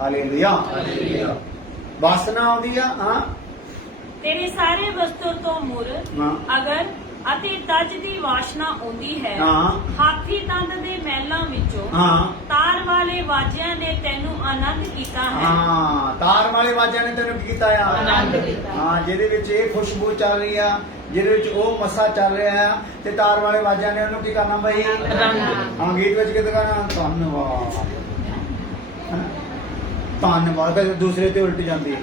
ਹਾਲੇਲੂਇਆ। ਵਾਸਨਾ ਆਉਂਦੀ ਆ। ਹਾਂ। ਤੇਰੇ ਸਾਰੇ ਵਸਤਰ ਤੋਂ ਮੁਰ ਅਗਰ ਅਤੇ ਤਜ ਦੀ ਵਾਸ਼ਨਾ ਆਉਂਦੀ ਹੈ। ਹਾਥੀ ਦੰਦ ਦੇ ਮਹਿਲਾਂ ਵਿੱਚੋਂ ਤਾਰ ਵਾਲੇ ਵਾਜਿਆਂ ਨੇ ਤੈਨੂੰ ਆਨੰਦ ਕੀਤਾ ਹੈ। ਤਾਰ ਵਾਲੇ ਵਾਜਿਆਂ ਨੇ ਤੈਨੂੰ ਕੀ ਕੀਤਾ ਆ? ਆਨੰਦ ਕੀਤਾ। ਹਾਂ, ਜਿਹਦੇ ਵਿੱਚ ਇਹ ਖੁਸ਼ਬੂ ਚੱਲ ਰਹੀ ਆ, ਜਿਹਦੇ ਵਿੱਚ ਉਹ ਮਸਾ ਚੱਲ ਰਿਹਾ ਆ, ਤੇ ਤਾਰ ਵਾਲੇ ਵਾਜਿਆਂ ਨੇ ਉਹਨੂੰ ਕੀ ਕਰਨਾ ਬਈ? ਹਾਂ, ਗੀਤ ਵਿੱਚ ਕਿਤੇ ਕਹਿਣਾ ਧੰਨਵਾਦ ਧੰਨਵਾਦ, ਦੂਸਰੇ ਤੇ ਉਲਟ ਜਾਂਦੀ ਹੈ।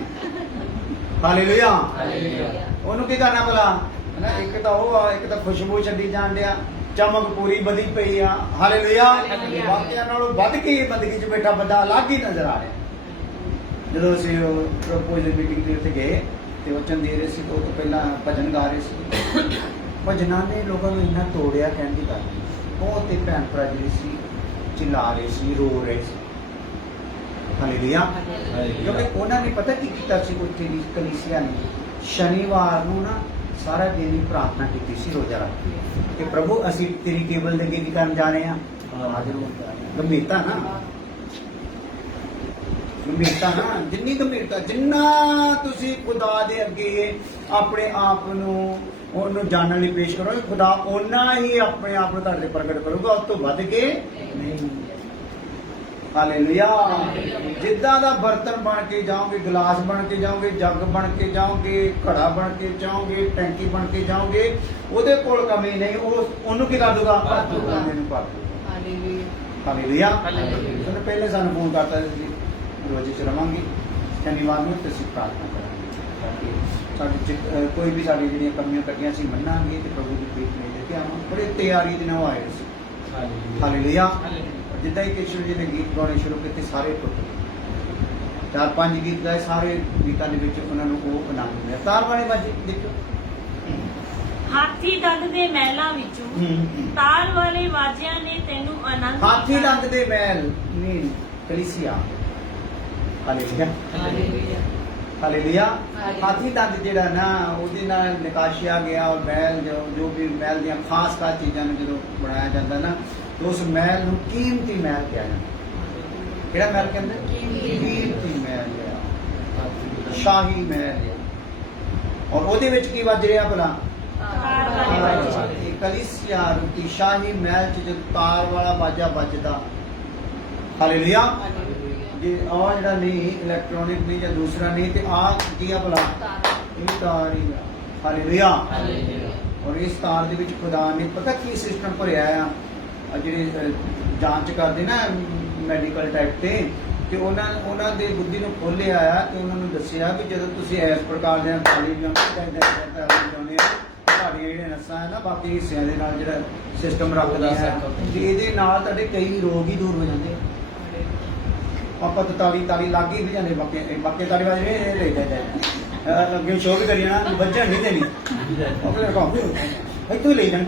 ਹਾਲੇਲੂਇਆ। ਉਹਨੂੰ ਕੀ ਕਰਨਾ ਭਲਾ? ਇੱਕ ਤਾਂ ਉਹ ਆ, ਇੱਕ ਤਾਂ ਖੁਸ਼ਬੂ ਛੱਡੀ ਜਾਣ ਡਿਆ, ਚਮਕ ਪੂਰੀ ਵਧੀ ਪਈ ਆ। ਹਾਲੇਲੂਇਆ। ਬਾਕੀਆਂ ਨਾਲੋਂ ਵੱਧ ਕੇ ਬੰਦਗੀ 'ਚ ਬੈਠਾ ਬੰਦਾ ਅਲੱਗ ਹੀ ਨਜ਼ਰ ਆ ਰਿਹਾ। ਜਦੋਂ ਅਸੀਂ ਪ੍ਰੋਪੋਜ਼ਲ ਮੀਟਿੰਗ ਤੇ ਉੱਥੇ ਗਏ ਤੇ ਵਚਨ ਦੇ ਰਹੇ ਸੀ, ਉਹ ਤੋਂ ਪਹਿਲਾਂ ਭਜਨ ਗਾ ਰਹੇ ਸੀ। ਭਜਨਾਂ ਨੇ ਲੋਕਾਂ ਨੂੰ ਇੰਨਾ ਤੋੜਿਆ, ਕਹਿਣ ਦੀ ਗੱਲ। ਬਹੁਤ ਤੇ ਭੈਣ ਭਰਾ ਜਿਹੜੇ ਸੀ ਚਿल्ला ਰਹੇ ਸੀ, ਰੋ ਰਹੇ ਸੀ। ਹਾਲੇਲੂਇਆ। ਕਿਉਂਕਿ ਉਹਨਾਂ ਨੇ ਪਤਾ ਕੀ ਕੀਤਾ ਸੀ? ਉੱਥੇ ਦੀ ਕਲੀਸਿਆ ਨੇ ਸ਼ਨੀਵਾਰ ਨੂੰ ਨਾ ਸਾਰਾ ਦਿਨ ਹੀ ਪ੍ਰਾਰਥਨਾ ਕੀਤੀ ਸੀ, ਰੋਜ਼ਾ ਰੱਖ ਕੇ, ਕਿ ਪ੍ਰਭੂ ਅਸੀਂ ਤੇਰੀ ਟੇਬਲ ਦੇ ਅੱਗੇ ਕੀ ਕਰਨ ਜਾ ਰਹੇ ਹਾਂ? ਹਾਜ਼ਰ ਹੋਣ ਜਾ ਰਹੇ ਹਾਂ। ਗੰਭੀਰਤਾ ਨਾ ਜਿੰਨੀ ਗੰਭੀਰਤਾ, ਜਿੰਨਾ ਤੁਸੀਂ ਖੁਦਾ ਦੇ ਅੱਗੇ ਆਪਣੇ ਆਪ ਨੂੰ ਉਹਨੂੰ ਜਾਣਨ ਲਈ ਪੇਸ਼ ਕਰੋਗੇ, ਖੁਦਾ ਓਨਾ ਹੀ ਆਪਣੇ ਆਪ ਨੂੰ ਤੁਹਾਡੇ ਤੇ ਪ੍ਰਗਟ ਕਰੂਗਾ, ਉਸ ਤੋਂ ਵੱਧ ਕੇ ਨਹੀਂ। ਹਾਲੇਲੂਇਆ। ਜਿੱਦਾਂ ਦਾ ਬਰਤਨ ਬਣ ਕੇ ਜਾਓਗੇ, ਗਲਾਸ ਬਣ ਕੇ ਜਾਓਗੇ, ਜੱਗ ਬਣ ਕੇ ਜਾਓਗੇ, ਘੜਾ ਬਣ ਕੇ ਜਾਓਗੇ, ਟੈਂਕੀ ਬਣ ਕੇ ਜਾਓਗੇ, ਉਹਦੇ ਕੋਲ ਕਮੀ ਨਹੀਂ। ਉਹਨੂੰ ਕੀ ਕਰ ਦੂਗਾ? ਭਰ ਦੂਗਾ। ਹਾਲੇਲੂਇਆ। ਉਹਨੇ ਪਹਿਲੇ ਸਾਨੂੰ ਫੋਨ ਕਰਤਾ ਸੀ, ਰੋਜ਼ੇ 'ਚ ਰਵਾਂਗੇ, ਸ਼ਨੀਵਾਰ ਨੂੰ ਤੇ ਅਸੀਂ ਪ੍ਰਾਰਥਨਾ ਕਰਾਂਗੇ, ਸਾਡੀ ਕੋਈ ਵੀ ਸਾਡੀ ਜਿਹੜੀਆਂ ਕਮੀਆਂ ਕੱਟੀਆਂ ਸੀ ਮੰਨਾਂਗੇ ਤੇ ਪ੍ਰਭੂ ਦੀ ਪ੍ਰੀਤ ਨੂੰ ਦੇ ਕੇ ਆਵਾਂਗੇ। ਬੜੀ ਤਿਆਰੀ ਦੇ ਨਾਲ ਆਏ ਸੀ। ਹਾਲੇਲੂਇਆ। ਜਿੱਦਾਂ ਹੀ ਕ੍ਰਿਸ਼ਨ ਜੀ ਨੇ ਗੀਤ ਗਾਉਣੇ ਸ਼ੁਰੂ ਕੀਤੇ, ਸਾਰੇ ਟੁੱਟ ਗਏ। 4-5 ਗੀਤ ਗਾਏ, ਸਾਰੇ ਗੀਤਾਂ ਦੇ ਵਿੱਚ ਉਹਨਾਂ ਨੂੰ ਉਹ ਆਨੰਦ ਮਿਲਿਆ। ਤਾਰ ਵਾਲੇ ਵਾਜੇ ਦੇਖੋ। ਹਾਥੀ ਦੰਦ ਦੇ ਮਹਿਲਾਂ ਵਿੱਚੋਂ ਤਾਰ ਵਾਲੇ ਵਾਜਿਆਂ ਨੇ ਤੈਨੂੰ ਆਨੰਦ। ਹਾਥੀ ਦੰਦ ਦੇ ਮਹਿਲ ਨਹੀਂ, ਕਲੀਸਿਆ। ਹਾਲੇਲੂਇਆ। ਹਾਲੇਲੂਇਆ। ਹਾਥੀ ਦੰਦ ਜਿਹੜਾ ਨਾ, ਉਹਦੇ ਨਾਲ ਨਿਕਾਸ਼ਿਆ ਗਿਆ ਔਰ ਮਹਿਲ ਜੋ ਵੀ ਮਹਿਲ ਦੀਆਂ ਖਾਸ ਚੀਜ਼ਾਂ ਨੂੰ ਜਦੋਂ ਬਣਾਇਆ ਜਾਂਦਾ ਨਾ, ਉਸ ਮਹਿਲ ਨੂੰ ਕੀਮਤੀ ਮਹਿਲ ਕਿਹਾ ਜਾਂਦਾ। ਕਿਹੜਾ ਮਹਿਲ ਕਹਿੰਦੇ? ਕੀਮਤੀ ਮਹਿਲ ਆ, ਸ਼ਾਹੀ ਮਹਿਲ ਆ। ਔਰ ਉਹਦੇ ਵਿੱਚ ਕੀ ਵੱਜ ਰਿਹਾ ਭਲਾ? ਕਲੀਸਿਆ ਰੂਪੀ ਸ਼ਾਹੀ ਮਹਿਲ 'ਚ ਜਦ ਤਾਰ ਵਾਲਾ ਬਾਜਾ ਵੱਜਦਾ। ਹਾਲੇਲੂਇਆ। ਜੇ ਆਹ ਜਿਹੜਾ ਨਹੀਂ ਇਲੈਕਟ੍ਰੋਨਿਕ ਨਹੀਂ ਜਾਂ ਦੂਸਰਾ ਨਹੀਂ, ਤੇ ਆਹ ਕੀ ਆ ਭਲਾ? ਇਹ ਤਾਰ ਹੀ ਆ। ਹਾਲੇਲੂਇਆ। ਔਰ ਇਸ ਤਾਰ ਦੇ ਵਿੱਚ ਖੁਦਾ ਨੇ ਪਤਾ ਕੀ ਸਿਸਟਮ ਭਰਿਆ ਆ? ਜਿਹੜੇ ਜਾਂਚ ਕਰਦੇ ਨਾ ਮੈਡੀਕਲ ਟਾਈਪ ਤੇ ਉਹਨਾਂ ਦੇ ਬੁੱਧੀ ਨੂੰ ਖੋਲ੍ਹਿਆ ਆ ਤੇ ਉਹਨਾਂ ਨੂੰ ਦੱਸਿਆ ਵੀ ਜਦੋਂ ਤੁਸੀਂ ਇਸ ਪ੍ਰਕਾਰ ਦੇ ਤਾਲੀ ਜਾਂਦੇ ਤੁਹਾਡੀਆਂ ਜਿਹੜੀਆਂ ਨਸਾਂ ਹੈ ਨਾ ਬਾਕੀ ਹਿੱਸਿਆਂ ਦੇ ਨਾਲ ਜਿਹੜਾ ਸਿਸਟਮ ਰੱਖਦਾ ਹੈ ਤੇ ਇਹਦੇ ਨਾਲ ਤੁਹਾਡੇ ਕਈ ਰੋਗ ਹੀ ਦੂਰ ਹੋ ਜਾਂਦੇ ਆ। ਆਪਾਂ ਤਾਂ ਤਾਲੀ ਲੱਗ ਹੀ ਜਾਂਦੇ ਬਾਕੀ ਤਾਲੀ ਵਾਲੇ ਇਹ ਲੈ ਜਾਂਦੇ ਅੱਗੇ ਸ਼ੋਅ ਵੀ ਕਰੀ ਨਾ ਵੱਜਣ ਨਹੀਂ ਦੇਣੀ ਉਹ ਫਿਰ ਕਹੋ ਇੱਥੋਂ ਲੈ ਜਾਣ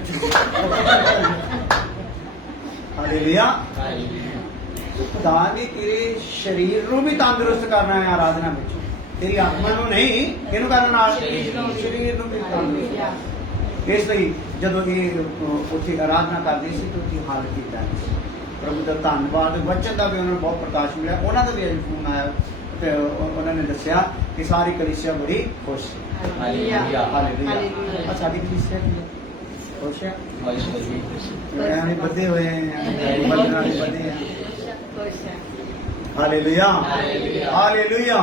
ਹਾਲੇਲੂਇਆ। ਤਾਂ ਵੀ ਤੇਰੇ ਸਰੀਰ ਨੂੰ ਵੀ ਤੰਦਰੁਸਤ ਕਰਨਾ ਹੈ ਆਰਾਧਨਾ ਵਿੱਚ, ਤੇਰੀ ਆਤਮਾ ਨੂੰ ਨਹੀਂ, ਕਿਹਨੂੰ ਕਰਨ ਨਾਲ? ਸਰੀਰ ਨੂੰ ਵੀ ਤੰਦਰੁਸਤ। ਇਸ ਲਈ ਜਦੋਂ ਇਹ ਉੱਥੇ ਆਰਾਧਨਾ ਕਰਦੇ ਸੀ ਤਾਂ ਉੱਥੇ ਹੱਲ ਕੀਤਾ ਪ੍ਰਭੂ ਦਾ ਧੰਨਵਾਦ। ਵਚਨ ਦਾ ਵੀ ਉਹਨਾਂ ਨੂੰ ਬਹੁਤ ਪ੍ਰਕਾਸ਼ ਮਿਲਿਆ। ਉਹਨਾਂ ਦਾ ਵੀ ਫੋਨ ਆਇਆ ਤੇ ਉਹਨਾਂ ਨੇ ਦੱਸਿਆ ਕਿ ਸਾਰੀ ਕਲੀਸਿਆ ਬੜੀ ਖੁਸ਼ ਹੈ। Hallelujah hallelujah. ਸਾਡੀ ਕਲੀਸਿਆ ਖੁਸ਼ ਹੈ, ਯਾਨੀ ਬੱਧੇ ਹੋਏ ਆ, ਬੱਧਨਾਂ ਦੇ ਬੱਧੇ ਆ। Hallelujah hallelujah.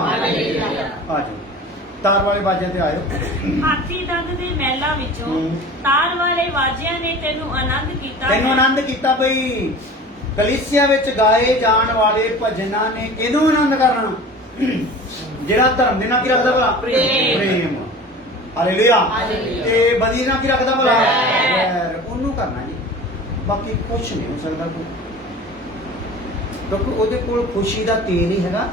ਆਜੋ ਤਾਰ ਵਾਲੇ ਬਾਜਿਆਂ ਤੇ ਆਇਓ। ਹਾਥੀ ਦੰਦ ਦੇ ਮਹਿਲਾਂ ਵਿੱਚੋਂ ਤਾਰ ਵਾਲੇ ਬਾਜਿਆਂ ਨੇ ਤੈਨੂੰ ਆਨੰਦ ਕੀਤਾ। ਤੈਨੂੰ ਆਨੰਦ ਕੀਤਾ ਬਈ। ਕਲੀਸਿਆ ਵਿੱਚ ਗਾਏ ਜਾਣ ਵਾਲੇ ਭਜਨਾਂ ਨੇ ਕਿਹਨੂੰ ਆਨੰਦ ਕਰਨਾ? ਜਿਹੜਾ ਧਰਮ ਦੇ ਨਾਲ ਕੀ ਰੱਖਦਾ ਭਲਾ? ਪ੍ਰੇਮ। ਹਾਲੇਲੂਇਆ। ਤੇ ਬਦੀ ਨਾਲ ਕੀ ਰੱਖਦਾ ਭਲਾ? ਉਹਨੂੰ ਕਰਨਾ ਜੀ, ਬਾਕੀ ਕੁਛ ਨਹੀਂ ਹੋ ਸਕਦਾ ਕੋਈ, ਕਿਉਂਕਿ ਉਹਦੇ ਕੋਲ ਖੁਸ਼ੀ ਦਾ ਤੇਲ ਹੀ ਹੈਗਾ।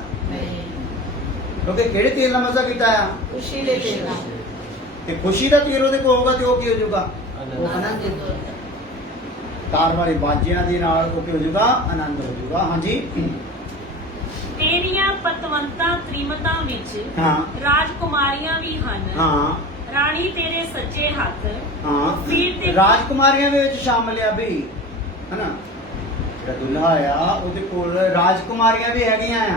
ਕਿਉਂਕਿ ਕਿਹੜੇ ਤੇਲ ਨਾਲ ਮਜ਼ਾ ਕੀਤਾ ਆ? ਖੁਸ਼ੀ ਦੇ ਤੇਲ ਨਾਲ। ਤੇ ਖੁਸ਼ੀ ਦਾ ਤੇਲ ਉਹਦੇ ਕੋਲ ਹੋਊਗਾ ਤੇ ਉਹ ਕੀ ਹੋ ਜਾਊਗਾ? ਉਹ ਆਨੰਦ। ਤਾਰ ਵਾਲੇ ਬਾਜਿਆਂ ਦੇ ਨਾਲ ਉਹ ਕੀ ਹੋ ਜਾਊਗਾ? ਆਨੰਦ ਹੋ ਜਾਊਗਾ। ਹਾਂਜੀ। ਤੇਰੀਆਂ ਪਤਵੰਤਾਂ ਤ੍ਰਿਮਤਾਂ ਵਿੱਚ ਹਾਂ ਰਾਜਕੁਮਾਰੀਆਂ ਵੀ ਹਨ। ਹਾਂ ਰਾਣੀ ਤੇਰੇ ਸੱਜੇ ਹੱਥ। ਹਾਂ ਫਿਰ ਤੇ ਰਾਜਕੁਮਾਰੀਆਂ ਦੇ ਵਿੱਚ ਸ਼ਾਮਲ ਆ ਬਈ, ਹਨਾ? ਜਿਹੜਾ ਦੁਲਹਾ ਆ ਉਹਦੇ ਕੋਲ ਰਾਜਕੁਮਾਰੀਆਂ ਵੀ ਹੈਗੀਆਂ ਆ।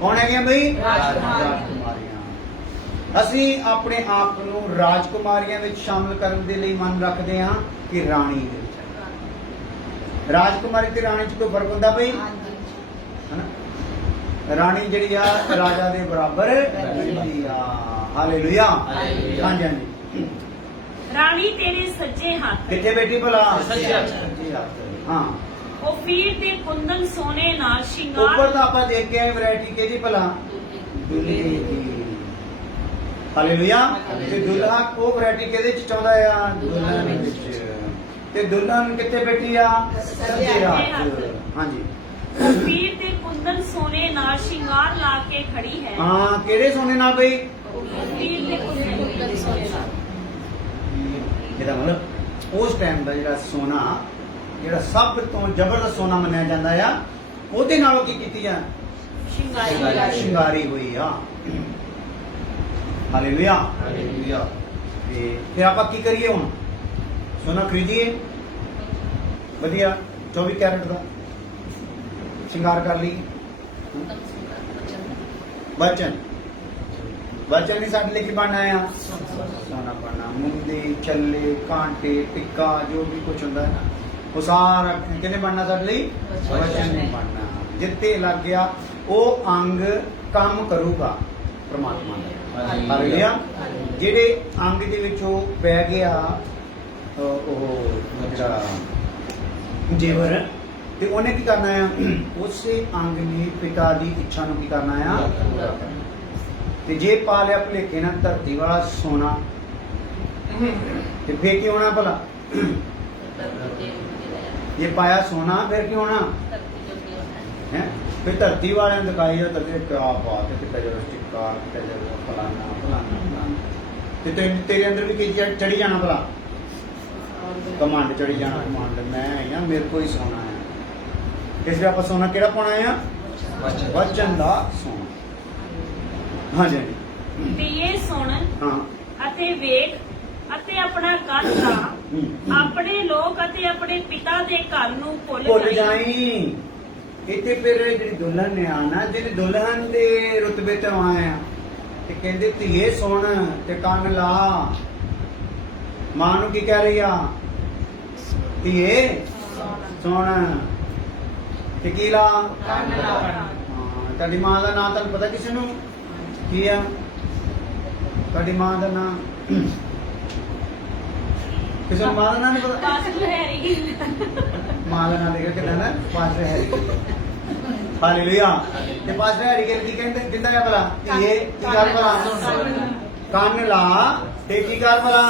ਕੌਣ ਹੈਗੀਆਂ ਬਈ? ਰਾਜਕੁਮਾਰੀਆਂ। ਅਸੀਂ ਆਪਣੇ ਆਪ ਨੂੰ ਰਾਜਕੁਮਾਰੀਆਂ ਵਿੱਚ ਸ਼ਾਮਲ ਕਰਨ ਦੇ ਲਈ ਮਨ ਰੱਖਦੇ ਹਾਂ ਕਿ ਰਾਣੀ ਦੇ ਵਿੱਚ। ਰਾਜਕੁਮਾਰੀ ਤੇ ਰਾਣੀ 'ਚ ਕੋਈ ਫਰਕ ਹੁੰਦਾ ਬਈ? ਹਨਾ? ਰਾਣੀ ਜਿਹੜੀ ਆ ਰਾਜਾ ਦੇ ਬਰਾਬਰ ਹੁੰਦੀ ਆ। ਹਾਲੇਲੂਇਆ। ਹਾਂਜੀ ਹਾਂਜੀ। ਰਾਣੀ ਤੇਰੇ ਸੱਜੇ ਹੱਥ। ਕਿੱਥੇ ਬੈਠੀ ਭਲਾ? ਸੱਜੇ ਹੱਥ। ਹਾਂ। ਉਹ ਫੀਰ ਤੇ ਕੁੰਦਨ ਸੋਨੇ ਨਾਲ ਉੱਪਰ ਸ਼ਿੰਗਾਰ। ਤਾਂ ਆਪਾਂ ਦੇਖ ਕੇ ਆਏ ਵੈਰਾਈਟੀ ਕਿਹਦੀ ਭਲਾ? ਦੁਲਹੇ ਦੀ। ਹਾਲੇਲੂਇਆ। ਤੇ ਦੁਲਹਾ ਉਹ ਵੈਰਾਈਟੀ ਕਿਹਦੇ ਚ ਚਾਹੁੰਦਾ ਆ? ਦੁਲਹਨ ਵਿੱਚ। ਤੇ ਦੁਲਹਨ ਕਿੱਥੇ ਬੈਠੀ ਆ? ਸੱਜੇ ਹੱਥ। ਹਾਂਜੀ। ਉਹ ਫੀਰ ਤੇ ਕੁੰਦਨ ਸੋਨੇ ਨਾਲ ਸ਼ਿੰਗਾਰ ਲਾ ਕੇ ਖੜੀ ਹੈ। ਹਾਂ ਕਿਹੜੇ ਸੋਨੇ ਨਾਲ ਬਈ? ਫੀਰ ਤੇ ਕੁੰਦਨ ਸੋਨੇ ਨਾਲ। ਇਹਦਾ ਮਤਲਬ ਉਸ ਟਾਈਮ ਦਾ ਜਿਹੜਾ ਸੋਨਾ, ਜਿਹੜਾ ਸਭ ਤੋਂ ਜ਼ਬਰਦਸਤ ਸੋਨਾ ਮੰਨਿਆ ਜਾਂਦਾ ਆ, ਉਹਦੇ ਨਾਲੋਂ ਕੀ ਕੀਤੀ ਆ? ਸ਼ਿੰਗਾਰੀ ਹੋਈ ਆ। Hallelujah hallelujah. ਤੇ ਫਿਰ ਆਪਾਂ ਕੀ ਕਰੀਏ ਹੁਣ? ਸੋਨਾ ਖਰੀਦੀਏ ਵਧੀਆ 24 ਕੈਰਟ ਦਾ, ਸ਼ਿੰਗਾਰ ਕਰ ਲਈ। ਬਚਨ ਨਹੀਂ ਸਾਡੇ ਲਈ ਕੀ ਬਣਨਾ ਆ? ਸੋਨਾ ਬਣਨਾ। ਮੁੰਦੀ, ਛੱਲੇ, ਕਾਂਟੇ, ਟਿੱਕਾ, ਜੋ ਵੀ ਕੁਝ ਹੁੰਦਾ ਹੈ ਨਾ, ਉਹ ਸਾਰਾ ਕਿਹਨੇ ਬਣਨਾ ਸਾਡੇ ਲਈ? ਬਚਨ ਨੇ ਬਣਨਾ। ਜਿੱਤੇ ਲੱਗ ਗਿਆ ਉਹ ਅੰਗ ਕੰਮ ਕਰੂਗਾ ਪ੍ਰਮਾਤਮਾ ਦਾ। ਹਾਲੇਲੂਇਆ। ਜਿਹੜੇ ਅੰਗ ਦੇ ਵਿੱਚ ਉਹ ਪੈ ਗਿਆ ਉਹ ਜਿਹੜਾ ਜੇਵਰ, ਤੇ ਉਹਨੇ ਕੀ ਕਰਨਾ ਆ? ਉਸੇ ਅੰਗ ਨੇ ਪਿਤਾ ਦੀ ਇੱਛਾ ਨੂੰ ਕੀ ਕਰਨਾ ਆ? ਤੇ ਜੇ ਪਾ ਲਿਆ ਭੁਲੇਖੇ ਨਾਲ ਧਰਤੀ ਵਾਲਾ ਸੋਨਾ, ਤੇ ਫੇਰ ਕੀ ਹੋਣਾ ਭਲਾ? ਜੇ ਪਾਇਆ ਸੋਨਾ ਫਿਰ ਕੀ ਹੋਣਾ ਹੈ? ਫਿਰ ਧਰਤੀ ਵਾਲਿਆਂ ਨੂੰ ਦਿਖਾਈ ਜਾ ਧਰਤੀ ਕਿਆ ਬਾਤ ਹੈ, ਕਿੱਦਾਂ ਜਿਹੜਾ ਟਿੱਕਾ, ਕਿੱਦਾਂ ਜਿਹੜਾ ਫਲਾਨਾ। ਤੇ ਤੇਰੇ ਅੰਦਰ ਵੀ ਕੀ ਚੜੀ ਜਾਣਾ ਭਲਾ? ਕਮਾਂਡ ਚੜੀ ਜਾਣਾ। ਕਮਾਂਡ ਮੈਂ ਆ, ਮੇਰੇ ਕੋਲ ਹੀ ਸੋਨਾ ਹੈ। ਇਸ ਲਈ ਆਪਾਂ ਸੋਨਾ ਕਿਹੜਾ ਪਾਉਣਾ ਆ? ਵਚਨ ਦਾ ਸੋਨਾ। ਹਾਂਜੀ ਧੀਏ ਸੁਣ ਹਾਂ। ਅਤੇ ਵੇਖ ਅਤੇ ਆਪਣਾ ਕਰ ਲਾ। ਆਪਣੇ ਲੋਕ ਅਤੇ ਆਪਣੇ ਪਿਤਾ ਦੇ ਘਰ ਨੂੰ ਭੁੱਲ ਜਾਈ। ਇੱਥੇ ਫਿਰ ਜਿਹੜੀ ਦੁਲਹਨ ਨੇ ਆਣਾ, ਜਿਹੜੀ ਦੁਲਹਨ ਦੇ ਰੁਤਬੇ ਤੇ ਆਇਆ ਤੇ ਕਹਿੰਦੇ ਧੀਏ ਸੁਣ ਤੇ ਕੰਨ ਲਾ। ਮਾਂ ਨੂੰ ਕੀ ਕਹਿ ਰਹੀ ਆ? ਧੀਏ ਸੁਣ ਤੇ ਕੀ ਲਾ? ਕੰਨ ਲਾ। ਤੁਹਾਡੀ ਮਾਂ ਦਾ ਨਾਂ ਤੁਹਾਨੂੰ ਪਤਾ ਕਿਸੇ ਨੂੰ ਕੀ ਆ? ਤੁਹਾਡੀ ਮਾਂ ਦਾ ਨਾਂ ਕਿਸੇ ਨੂੰ ਮਾਂ ਦਾ ਨਾਂ ਨਹੀਂ ਪਤਾ? ਪਾਸਟਰ ਹੈਰੀ ਮਾਂ ਦਾ ਨਾਂ ਦੇਖਿਆ ਕਿੰਨਾ ਨਾ ਪਾਸਟਰ ਹੈਰੀ ਹਾਲੇਲੂਇਆ। ਤੇ ਪਾਸਟਰ ਹੈਰੀ ਗਿੱਲ ਕੀ ਕਹਿੰਦੇ ਕਿੰਦਾ ਹੈ ਭਲਾ? ਇਹ ਕੀ ਕਰ ਭਲਾ? ਕੰਨ ਲਾ ਤੇ ਕੀ ਕਰ ਭਲਾ?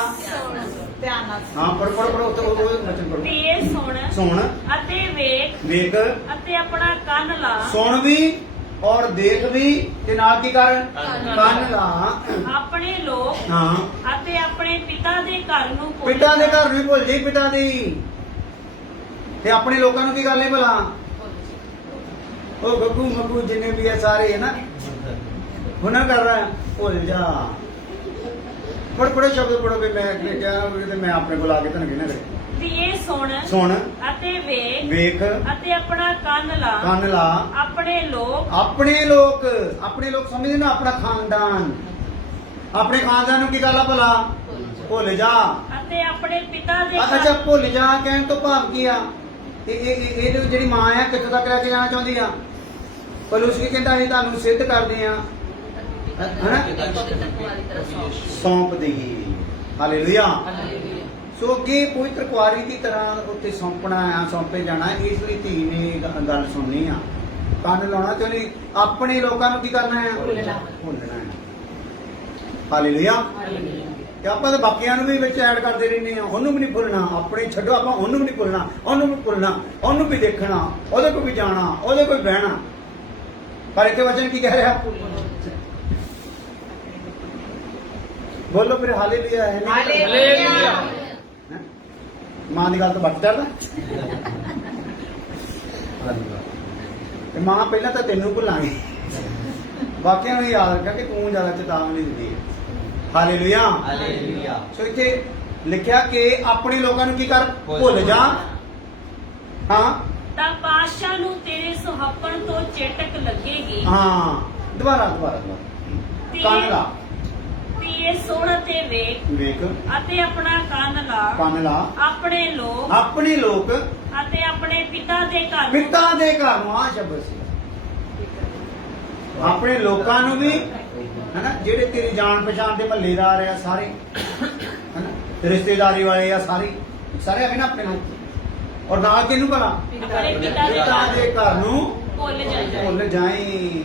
ਧਿਆਨ ਨਾਲ ਹਾਂ ਪੜੋ ਉਹ ਵਚਨ ਪੜੋ। ਧੀਏ ਸੁਣ ਸੁਣ ਅਤੇ ਵੇਖ ਵੇਖ ਅਤੇ ਆਪਣਾ ਕੰਨ ਲਾ ਸੁਣ ਵੀ ਔਰ ਦੇਖ ਵੀ ਤੇ ਨਾਲ ਕੀ ਕਰ? ਕੰਨ ਲਾ। ਆਪਣੇ ਲੋਕ ਹਾਂ ਅਤੇ ਆਪਣੇ ਪਿਤਾ ਦੇ ਘਰ ਨੂੰ ਭੁੱਲ ਪਿਤਾ ਦੇ ਜਾ। ਘਰ ਨੂੰ ਹੀ ਭੁੱਲ ਜਾਈ ਪਿਤਾ ਦੀ ਤੇ ਆਪਣੇ ਲੋਕਾਂ ਨੂੰ ਕੀ ਕਰ ਲੈ ਭਲਾ? ਉਹ ਗੱਗੂ ਮੱਗੂ ਜਿੰਨੇ ਵੀ ਹੈ ਸਾਰੇ ਹੈ ਨਾ ਹੁਨਰ ਕਰ ਰਹਾ ਹੈ ਭੁੱਲ ਜਾ। ਬੜੇ ਸ਼ਬਦ ਪੜੋ ਵੀ ਮੈਂ ਕਿਹਾ ਤੇ ਮੈਂ ਆਪਣੇ ਕੋਲ ਆ ਕੇ ਤੁਹਾਨੂੰ ਕਹਿਣਾ ਕਰੇ। ਧੀਏ ਸੁਣ ਸੁਣ ਅਤੇ ਵੇਖ ਵੇਖ ਅਤੇ ਆਪਣਾ ਕੰਨ ਲਾ ਕੰਨ ਲਾ। ਆਪਣੇ ਲੋਕ ਆਪਣੇ ਲੋਕ ਸਮਝਦੇ ਨਾ ਆਪਣਾ ਖਾਨਦਾਨ। ਆਪਣੇ ਖਾਨਦਾਨ ਨੂੰ ਕੀ ਗੱਲ ਆ ਭਲਾ? ਭੁੱਲ ਜਾ। ਅਤੇ ਆਪਣੇ ਪਿਤਾ ਦੇ ਅੱਛਾ ਭੁੱਲ ਜਾ ਕਹਿਣ ਤੋਂ ਭਾਵ ਕੀ ਆ? ਇਹ ਜਿਹੜੀ ਮਾਂ ਆ ਕਿੱਥੋਂ ਤੱਕ ਲੈ ਕੇ ਜਾਣਾ ਚਾਹੁੰਦੀ ਆ? ਪਲੂਸ ਕੀ ਕਹਿੰਦਾ ਅਸੀਂ ਤੁਹਾਨੂੰ ਸਿੱਧ ਕਰਦੇ ਆ ਸੌਂਪ ਦੇਈ। ਹਾਲੇਲੂਇਆ। ਸੋ ਅੱਗੇ ਪਵਿੱਤਰ ਕੁਆਰੀ ਦੀ ਤਰ੍ਹਾਂ ਉੱਤੇ ਸੌਂਪਣਾ ਆ, ਸੌਂਪੇ ਜਾਣਾ। ਇਸ ਲਈ ਧੀ ਨੇ ਗੱਲ ਸੁਣਨੀ ਆ, ਕੰਨ ਲਾਉਣਾ ਤੇ ਉਹਨੇ ਆਪਣੇ ਲੋਕਾਂ ਨੂੰ ਕੀ ਕਰਨਾ ਹੈ? ਭੁੱਲਣਾ ਹੈ। ਹਾਲੇਲੂਇਆ। ਤੇ ਆਪਾਂ ਤਾਂ ਬਾਕੀਆਂ ਨੂੰ ਵੀ ਵਿੱਚ ਐਡ ਕਰਦੇ ਰਹਿੰਦੇ ਆ। ਉਹਨੂੰ ਵੀ ਨਹੀਂ ਭੁੱਲਣਾ, ਆਪਣੇ ਛੱਡੋ, ਆਪਾਂ ਉਹਨੂੰ ਵੀ ਨਹੀਂ ਭੁੱਲਣਾ, ਉਹਨੂੰ ਵੀ ਭੁੱਲਣਾ, ਉਹਨੂੰ ਵੀ ਦੇਖਣਾ, ਉਹਦੇ ਕੋਲ ਵੀ ਜਾਣਾ, ਉਹਦੇ ਕੋਲ ਬਹਿਣਾ। ਪਰ ਇੱਥੇ ਵਚਨ ਕੀ ਕਹਿ ਰਿਹਾ? ਬੋਲੋ ਫਿਰ ਹਾਲੇਲੂਇਆ ਹੈ। ਹਾਲੇਲੂਇਆ। ਮਾਂ ਦੀ ਗੱਲ ਤੋਂ ਬੱਟ ਕਰਦਾ ਤੇ ਮਾਂ ਪਹਿਲਾਂ ਤਾਂ ਤੈਨੂੰ ਭੁੱਲਾਂਗੇ, ਬਾਕੀਆਂ ਨੂੰ ਯਾਦ ਰੱਖਿਆ ਕਿ ਤੂੰ ਜ਼ਿਆਦਾ ਚੇਤਾਵਨੀ ਦਿੰਦੀ ਹੈ। ਹਾਲੇਲੂਇਆ। ਹਾਲੇਲੂਇਆ। ਸੋ ਇੱਥੇ ਲਿਖਿਆ ਕਿ ਆਪਣੇ ਲੋਕਾਂ ਨੂੰ ਕੀ ਕਰ? ਭੁੱਲ ਜਾ। ਹਾਂ ਤਾਂ ਪਾਤਸ਼ਾਹ ਨੂੰ ਤੇਰੇ ਸੁਹੱਪਣ ਤੋਂ ਚੇਟਕ ਲੱਗੇਗੀ। ਹਾਂ ਦੁਬਾਰਾ ਕੰਨ ਲਾ। ਧੀਏ ਸੁਣ ਅਤੇ ਵੇਖ ਅਤੇ ਆਪਣਾ ਕੰਨ ਲਾ ਕੰਨ ਲਾ। ਆਪਣੇ ਲੋਕ ਅਤੇ ਆਪਣੇ ਪਿਤਾ ਦੇ ਘਰ ਨੂੰ ਪਿਤਾ ਦੇ ਘਰ ਨੂੰ। ਆ ਸ਼ਬਦ ਸੀ ਆਪਣੇ ਲੋਕਾਂ ਨੂੰ ਵੀ ਹਨਾ, ਜਿਹੜੇ ਤੇਰੀ ਜਾਣ ਪਛਾਣ ਦੇ ਮਹੱਲੇਦਾਰ ਆ ਸਾਰੇ ਹਨਾ, ਰਿਸ਼ਤੇਦਾਰੀ ਵਾਲੇ ਆ ਸਾਰੇ ਹੈਗੇ ਨਾ ਆਪਣੇ ਲੋਕ। ਔਰ ਨਾਲ ਕਿਹਨੂੰ ਭਲਾ? ਆਪਣੇ ਪਿਤਾ ਦੇ ਘਰ ਨੂੰ ਭੁੱਲ ਜਾਈ।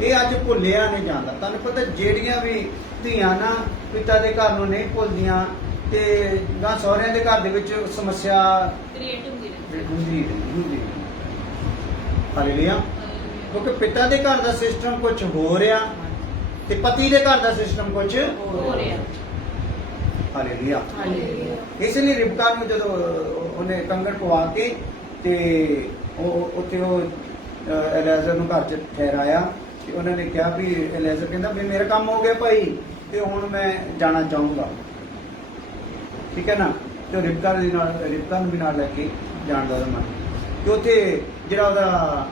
ਇਹ ਅੱਜ ਭੁੱਲਿਆ ਨਹੀਂ ਜਾਂਦਾ। ਤੁਹਾਨੂੰ ਪਤਾ ਜਿਹੜੀਆਂ ਵੀ ਧੀਆਂ ਨਾ ਪਿਤਾ ਦੇ ਘਰ ਨੂੰ ਨਹੀਂ ਭੁੱਲਦੀਆਂ ਤੇ ਗਾਂ ਸਹੁਰਿਆਂ ਦੇ ਘਰ ਦੇ ਵਿੱਚ ਸਮੱਸਿਆ ਕ੍ਰੀਏਟ ਹੁੰਦੀ। ਹਾਲੇਲੂਇਆ। ਕਿਉਂਕਿ ਪਿਤਾ ਦੇ ਘਰ ਦਾ ਸਿਸਟਮ ਕੁਝ ਹੋ ਰਿਹਾ ਤੇ ਪਤੀ ਦੇ ਘਰ ਦਾ ਸਿਸਟਮ ਕੁਝ ਹੋ ਰਿਹਾ। ਹਾਲੇਲੂਇਆ। ਇਸ ਲਈ ਰਿਬਕਾ ਨੂੰ ਜਦੋਂ ਉਹਨੇ ਕੰਗਣ ਪਵਾ ਕੇ ਤੇ ਉਹ ਉੱਥੇ ਐਲੈਜ਼ਰ ਨੂੰ ਘਰ 'ਚ ਠਹਿਰਾਇਆ ਤੇ ਉਹਨਾਂ ਨੇ ਕਿਹਾ ਵੀ ਐਲੈਜ਼ਰ ਕਹਿੰਦਾ ਵੀ ਮੇਰਾ ਕੰਮ ਹੋ ਗਿਆ ਭਾਈ ਤੇ ਹੁਣ ਮੈਂ ਜਾਣਾ ਚਾਹੂੰਗਾ। ਠੀਕ ਹੈ ਨਾ। ਤੇ ਰਿਬਕਾ ਨੂੰ ਵੀ ਨਾਲ ਲੈ ਕੇ ਜਾਣ ਦਾ ਮਨ। ਤੇ ਉੱਥੇ ਜਿਹੜਾ ਉਹਦਾ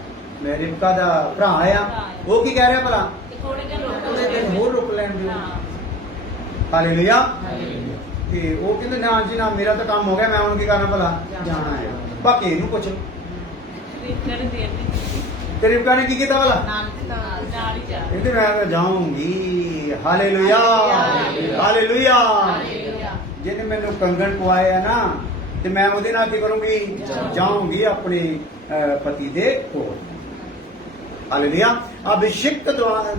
ਰਿਬਕਾ ਦਾ ਭਰਾ ਆ ਉਹ ਕੀ ਕਹਿ ਰਿਹਾ ਭਲਾ? ਥੋੜੇ ਦਿਨ ਹੋਰ ਰੁਕ ਲੈਣ ਦਿਓ। ਹਾਲੇਲੂਇਆ। ਤੇ ਉਹ ਕਹਿੰਦੇ ਨਾ ਜੀ ਨਾ ਮੇਰਾ ਤਾਂ ਕੰਮ ਹੋ ਗਿਆ, ਮੈਂ ਹੁਣ ਕੀ ਕਰਨਾ ਭਲਾ? ਜਾਣਾ ਹੈ। ਬਾਕੀ ਇਹਨੂੰ ਪੁੱਛ ਤੇ ਰਿਬਕਾ ਨੇ ਕੀ ਕੀਤਾ ਭਲਾ? ਕਹਿੰਦੇ ਮੈਂ ਤਾਂ ਜਾਊਂਗੀ। ਹਾਲੇਲੂਇਆ। ਹਾਲੇਲੂਇਆ। ਜਿਹਨੇ ਮੈਨੂੰ ਕੰਗਣ ਪਵਾਏ ਆ ਨਾ ਤੇ ਮੈਂ ਉਹਦੇ ਨਾਲ ਕੀ ਕਰੂੰਗੀ? ਜਾਊਂਗੀ ਆਪਣੇ ਪਤੀ ਦੇ ਕੋਲ। ਹਾਲੇਲੂਇਆ। ਅਭਿਸ਼ੇਕ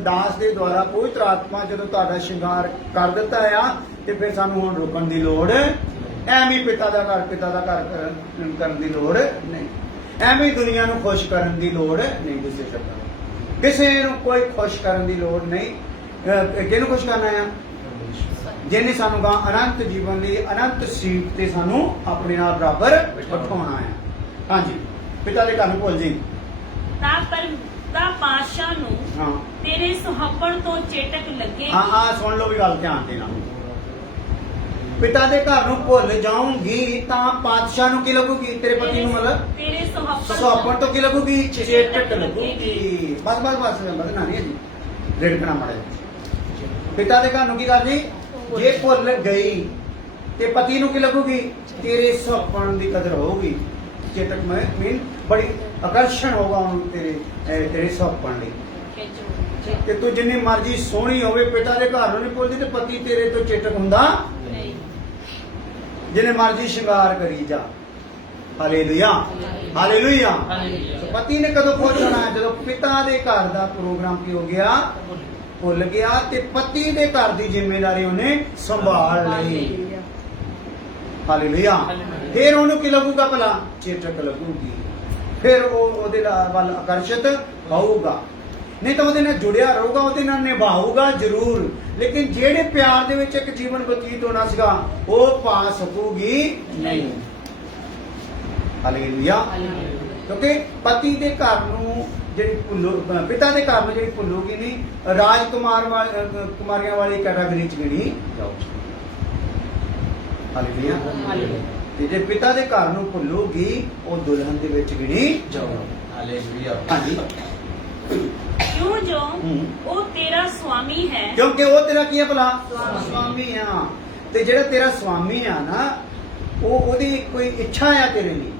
ਦਾਸ ਦੇ ਦੁਆਰਾ ਪਵਿੱਤਰ ਆਤਮਾ ਜਦੋਂ ਤੁਹਾਡਾ ਸ਼ਿੰਗਾਰ ਕਰ ਦਿੱਤਾ ਆ ਤੇ ਫਿਰ ਸਾਨੂੰ ਹੁਣ ਰੁਕਣ ਦੀ ਲੋੜ ਐਵੇਂ ਪਿਤਾ ਦਾ ਘਰ ਕਰਨ ਦੀ ਲੋੜ ਨਹੀਂ। ਐਵੇਂ ਦੁਨੀਆ ਨੂੰ ਖੁਸ਼ ਕਰਨ ਦੀ ਲੋੜ ਨਹੀਂ। ਦੂਸਰੇ ਸ਼ਬਦਾਂ ਕਿਸੇ ਨੂੰ ਕੋਈ ਖੁਸ਼ ਕਰਨ ਦੀ ਲੋੜ ਨਹੀਂ। ਕਿਹਨੂੰ ਖੁਸ਼ ਕਰਨਾ ਆ? ਜਿਹਨੇ ਸਾਨੂੰ ਗਾਂ ਅਨੰਤ ਜੀਵਨ ਲਈ ਅਨੰਤ ਸੀਟ ਤੇ ਸਾਨੂੰ ਆਪਣੇ ਨਾਲ ਬਰਾਬਰ ਬਿਠਾਉਣਾ ਹੈ। ਹਾਂਜੀ। ਪਿਤਾ ਦੇ ਘਰ ਨੂੰ ਭੁੱਲ ਜੀ। ਤਾਂ ਪਾਤਸ਼ਾਹ ਨੂੰ ਹਾਂ ਤੇਰੇ ਸੁਹੱਪਣ ਤੋਂ ਚੇਟਕ ਲੱਗੇਗੀ। ਹਾਂ ਸੁਣ ਲਓ ਵੀ ਗੱਲ ਧਿਆਨ ਦੇ ਨਾਲ। ਪਿਤਾ ਦੇ ਘਰ ਨੂੰ ਭੁੱਲ ਜਾਊਂਗੀ ਤਾਂ ਪਾਤਸ਼ਾਹ ਨੂੰ ਕੀ ਲੱਗੂਗੀ? ਤੇਰੇ ਪਤੀ ਨੂੰ ਮਤਲਬ ਤੇਰੇ ਸੁਹੱਪਣ ਤੋਂ ਕੀ ਲੱਗੂਗੀ? ਚੇਟਕ ਲੱਗੂਗੀ। ਬਸ ਬਦਨਾ ਨਹੀਂ ਜੀ ਰੇੜਕਣਾ ਮਾੜਾ। ਪਿਤਾ ਦੇ ਘਰ ਨੂੰ ਕੀ ਕਰਦੀ? ਜੇ ਭੁੱਲ ਗਈ ਤੇ ਪਤੀ ਨੂੰ ਕੀ ਲੱਗੂਗੀ? ਤੇਰੇ ਸੁਹੱਪਣ ਦੀ ਕਦਰ ਹੋਊਗੀ। ਚੇਤਕ ਮੀਨ ਬੜੀ ਆਕਰਸ਼ਣ ਹੋਗਾ ਉਹਨੂੰ ਤੇਰੇ ਸੁਹੱਪਣ ਲਈ। ਕਿ ਤੂੰ ਜਿੰਨੀ ਮਰਜ਼ੀ ਸੋਹਣੀ ਹੋਵੇ ਪਿਤਾ ਦੇ ਘਰ ਨੂੰ ਨਹੀਂ ਭੁੱਲਦੀ ਤੇ ਪਤੀ ਤੇਰੇ ਤੋਂ ਚੇਤਕ ਹੁੰਦਾ जिन्हें मर्जी श्रृंगार करी जा। Hallelujah hallelujah. तो पति ने कदों खुश होना है? जो पिता के घर का प्रोग्राम की हो गया भुल गया ते पति के घर की जिम्मेदारी उन्हें संभाल ली। हालेलुया। फिर उन्होंने की लगूगा भला? चेचक लगूगी, फिर वो वाल आकर्षित होगा, नहीं तो वो जुड़िया रहूगा, वो निभाऊगा जरूर, लेकिन जेड़े प्यार दे विच एक जीवन बतीत होना सीगा वो पा सकूगी नहीं। हालेलुया। क्योंकि पति के घर नूं जिहड़ी पिता के घर में जिहड़ी भुल्लूगी नहीं, राजकुमार कुमारियां वाली कैटागरी च गिनी जाऊगी। हालेलुया। ते जे पिता के घर नूं भुल्लूगी वो दुल्हन दे विच गिनी जाऊगी। हालेलुया। हाँ जी। क्यों जो वो तेरा स्वामी है, क्योंकि वो तेरा की है भला? स्वामी आ। ते जेड़ा तेरा स्वामी आ ना, वो ओदी कोई इच्छा है तेरे लिए,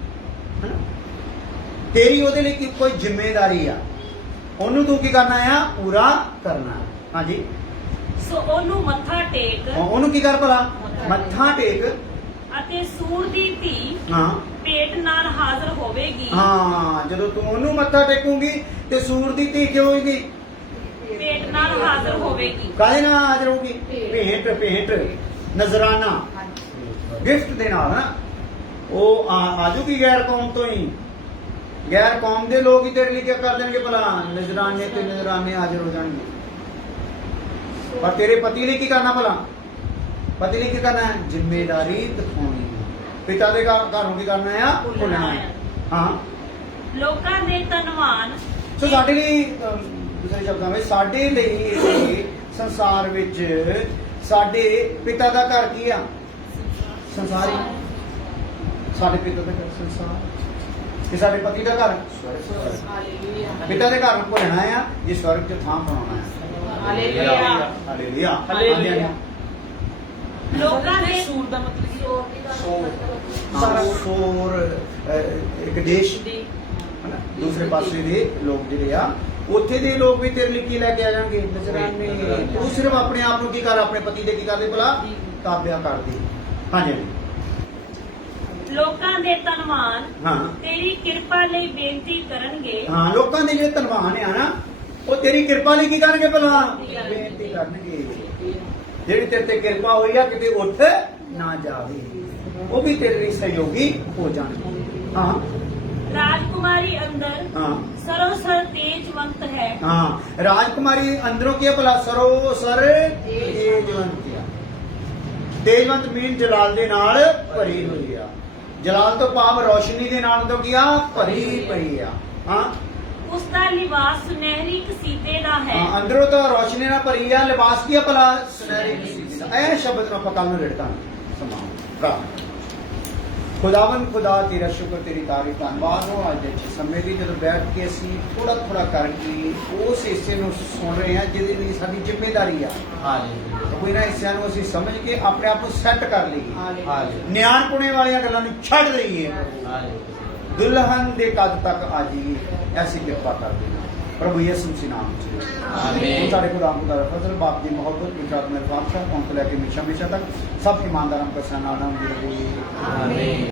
है ना? तेरी ओदे लिए कोई जिम्मेदारी आ, ओनू तू की करना है? पूरा करना। हाँ जी। सो ओनू मत्था टेक, ओनू की कर भला? मत्था टेक। ਅਤੇ ਸੂਰ ਦੀ ਧੀ हाँ ਭੇਟ ਨਾਲ ਹਾਜ਼ਰ ਹੋਵੇਗੀ। हाँ, ਜਦੋਂ ਤੂੰ ਉਹਨੂੰ ਮੱਥਾ ਟੇਕੂਗੀ ਤੇ ਸੂਰ ਦੀ ਧੀ ਕਿਉਂ ਹੋਏਗੀ? ਭੇਟ ਨਾਲ ਹਾਜ਼ਰ ਹੋਵੇਗੀ। ਕਾਹਦੇ ਨਾਲ ਹਾਜ਼ਰ ਹੋਊਗੀ? ਭੇਂਟ ਨਜ਼ਰਾਨਾ ਗਿਫਟ ਦੇ ਨਾਲ ਨਾ ਉਹ ਆਜੂਗੀ ਗੈਰ ਕੌਮ ਤੋਂ ਹੀ। ਗੈਰ ਕੌਮ ਦੇ ਲੋਕ ਹੀ ਤੇਰੇ ਲਈ ਕੀ ਕਰ ਦੇਣਗੇ ਭਲਾ? ਨਜ਼ਰਾਨੇ ਤੇ ਨਜ਼ਰਾਨੇ ਹਾਜ਼ਰ ਹੋ ਜਾਣਗੇ। ਪਰ ਤੇਰੇ ਪਤੀ ਲਈ ਕੀ ਕਰਨਾ ਭਲਾ? पति ने क्या करना है? जिम्मेदारी दिखानी है। पिता के घरों की करना है? भुलना है। हाँ। ਲੋਕਾਂ ਦੇ ਧਨਵਾਨ ਸੋ ਸਾਡੇ ਲਈ ਦੂਸਰੇ ਸ਼ਬਦਾਂ ਵਿੱਚ ਸਾਡੇ ਲਈ ਇਹ ਸੰਸਾਰ ਵਿੱਚ ਸਾਡੇ ਪਿਤਾ ਦਾ ਘਰ ਕੀ ਆ? ਸੰਸਾਰ ਹੀ। ਸਾਡੇ ਪਿਤਾ ਦਾ ਘਰ ਸੰਸਾਰ, ਤੇ ਸਾਡੇ ਪਤੀ ਦਾ ਘਰ ਸਵਰਗ। ਹਾਲੇਲੂਇਆ ਪਿਤਾ ਦੇ ਘਰ ਨੂੰ ਭੁਲਣਾ ਆ ਜੇ ਸਵਰਗ 'ਚ ਥਾਂ ਬਣਾਉਣਾ ਹੈ। Hallelujah hallelujah. ਹਾਲੇਲੂਇਆ। ਲੋਕਾਂ ਦੇ ਸੂਰ ਦਾ ਸੋਰ ਇੱਕ ਦੇਸ਼ ਹਨਾ, ਦੂਸਰੇ ਪਾਸੇ ਦੇ ਲੋਕ ਜਿਹੜੇ ਆ ਉੱਥੇ ਦੇ ਲੋਕ ਵੀ ਤੇਰੇ ਲਈ ਕੀ ਲੈ ਕੇ ਆ ਜਾਣਗੇ? ਨਜ਼ਰਾਨੇ। ਤੂੰ ਸਿਰਫ ਆਪਣੇ ਆਪ ਨੂੰ ਕੀ ਕਰ? ਆਪਣੇ ਪਤੀ ਦੇ ਕੀ ਕਰਦੇ ਭਲਾ? ਤਾਬਿਆ ਕਰਦੀ। ਹਾਂਜੀ ਲੋਕਾਂ ਦੇ ਧਨਵਾਨ ਹਾਂ ਤੇਰੀ ਕਿਰਪਾ ਲਈ ਬੇਨਤੀ ਕਰਨਗੇ। ਹਾਂ, ਲੋਕਾਂ ਦੇ ਜਿਹੜੇ ਧਨਵਾਨ ਆ ਨਾ ਉਹ ਤੇਰੀ ਕਿਰਪਾ ਲਈ ਕੀ ਕਰਨਗੇ ਭਲਾ? ਬੇਨਤੀ ਕਰਨਗੇ। ਜਿਹੜੀ ਤੇਰੇ ਤੇ ਕਿਰਪਾ ਹੋਈ ਆ ਕਿਤੇ ਉੱਠ ਨਾ ਜਾਵੇ, ਉਹ ਵੀ ਤੇਰੇ ਲਈ ਸਹਿਯੋਗੀ ਹੋ ਜਾਣਗੇ। ਹਾਂ। ਰਾਜਕੁਮਾਰੀ ਅੰਦਰ ਹਾਂ ਸਰੋਸਰ ਤੇਜਵੰਤ ਹੈ। ਹਾਂ, ਰਾਜकुमारी अंदरों की भला सरोसर तेजवंत ਆ। ਤੇਜਵੰਤ ਮੀਨ ਜਲਾਲ ਦੇ ਨਾਲ ਭਰੀ ਹੋਈ ਆ। ਜਲਾਲ ਤੋਂ ਭਾਵ ਰੋਸ਼ਨੀ ਦੇ ਨਾਲ ਤੋਂ ਕੀ ਆ? ਭਰੀ ਪਈ ਆ। ਹਾਂ। ਉਸ ਦਾ ਲਿਬਾਸ ਸੁਨਹਿਰੀ ਕਸੀਤੇ ਦਾ ਹੈ। ਹਾਂ, ਅੰਦਰੋਂ ਤਾਂ ਰੋਸ਼ਨੀ ਨਾਲ ਭਰੀ ਆ। ਲਿਬਾਸ ਕੀ ਆ ਭਲਾ? ਸੁਨਹਿਰੀ ਕਸੀਤੇ ਦਾ। ਇਹ ਸ਼ਬਦ ਨੂੰ ਆਪਾਂ ਕੱਲ ਨੂੰ ਰਿੜਕਾਂ ਸਮਾਂ ਭਰਾ। खुदावन खुदा तेरा शुक्र तेरी तारीफ धन्यवाद हो आज अच्छे समय ਦੀ ਜਦੋਂ ਬੈਠ ਕੇ ਅਸੀਂ ਥੋੜਾ ਥੋੜਾ ਕਰਕੇ ਉਸ ਹਿੱਸੇ ਨੂੰ ਸੁਣ ਰਹੇ ਹਾਂ ਜਿਹਦੇ ਲਈ ਸਾਡੀ ਜ਼ਿੰਮੇਵਾਰੀ ਆ। ਹਾਲੇਲੂਇਆ। ਕੋਈ ਨਾ ਹਿੱਸਿਆਂ ਨੂੰ ਅਸੀਂ ਸਮਝ ਕੇ ਆਪਣੇ ਆਪ ਨੂੰ ਸੈੱਟ ਕਰ ਲਈਏ। ਹਾਲੇਲੂਇਆ। ਨਿਆਣਪੁਣੇ ਵਾਲੀਆਂ ਗੱਲਾਂ ਨੂੰ ਛੱਡ ਦਈਏ। ਹਾਲੇਲੂਇਆ। ਦੁਲਹਨ ਦੇ ਕਦ ਤੱਕ ਆ ਜਾਈਏ ਐਸੀ ਕਿਰਪਾ ਕਰ ਦੇਣਾ प्रभु यीशु मसीह नाम से आमीन। सारे खुदा खुदा फजल बाप की मोहब्बत विचार में पाक कौन को लेके हमेशा तक सब ईमानदारों का सना नाम आमीन।